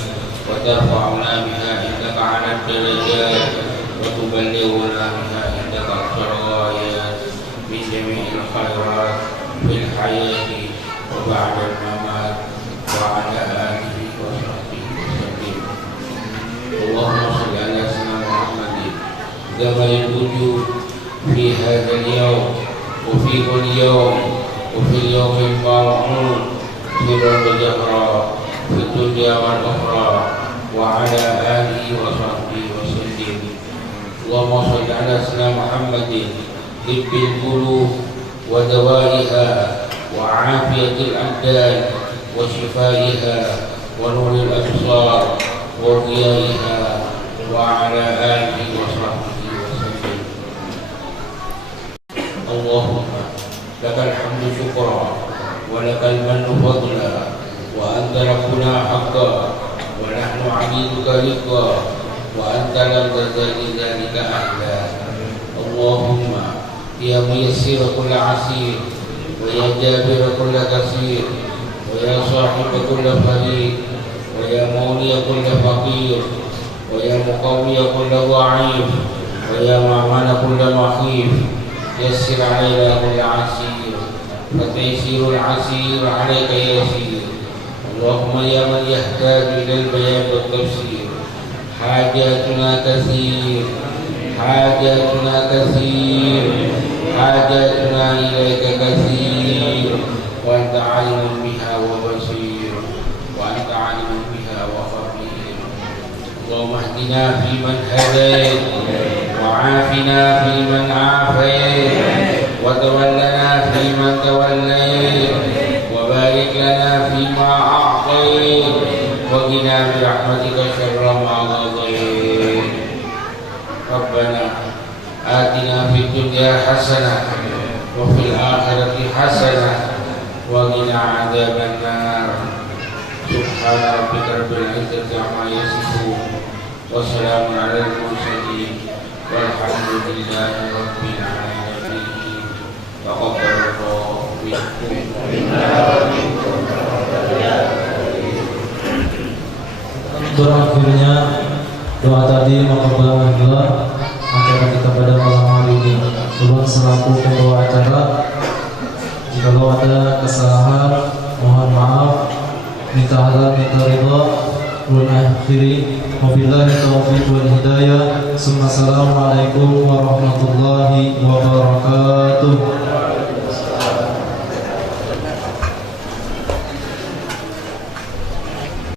wa tarfa'una biha indaka 'ala darajat wa tuballighuna biha indaka aqsal ghayat min jami'il khairat fil hayati وبعد الممات وعلى آله وصحبه وسلم. اللهم صل على جمال الوجود في هذا اليوم وفي كل يوم وفي اليوم الموعود في رب الجبرى في الدنيا والأخرى وعلى آله وصحبه وسلم. اللهم صل على سيدنا محمد طب القلوب ودوائها وعافية الأبدان وشفائها ونور الأبصار وضيائها وعلى آله وصحبه وسلم. اللهم لك الحمد شكرا ولك المن فضلا وأنت ربنا حقا ونحن عبيدك رقا وأنت لم تزل ذلك أهلا. اللهم يا ميسر كل عسير ويا جابر كل كثير ويا صاحب كل فريق ويا مولي كل فقير ويا مقوي كل ضعيف ويا معمل كل مخيف يسر علينا كل عسير فتيسير العسير عليك يسير. اللهم يا من يحتاج إلى البيان والتفسير حاجاتنا كثير حاجاتنا كثير حاجاتنا إليك كثير وأنت عالم بها وبصير وأنت عالم بها وخبير. اللهم اهدنا فيمن هديت وعافنا فيمن عافيت وتولنا فيمن توليت وبارك لنا فيما أعطيت وقنا برحمتك شر ما قضيت. ربنا آتنا في الدنيا حسنة وفي الآخرة حسنة وقنا عذاب النار. سبحان ربك رب العزة عما يصفون وسلام على المرسلين والحمد لله رب العالمين. تقبل الله Berakhirnya doa tadi makabul Allah acara kita pada malam hari ini. Sebelum selaku pembawa acara, jikalau ada kesalahan mohon maaf, minta halal minta ridha. Akhiri wabillahi taufiq wal hidayah. Assalamualaikum warahmatullahi wabarakatuh.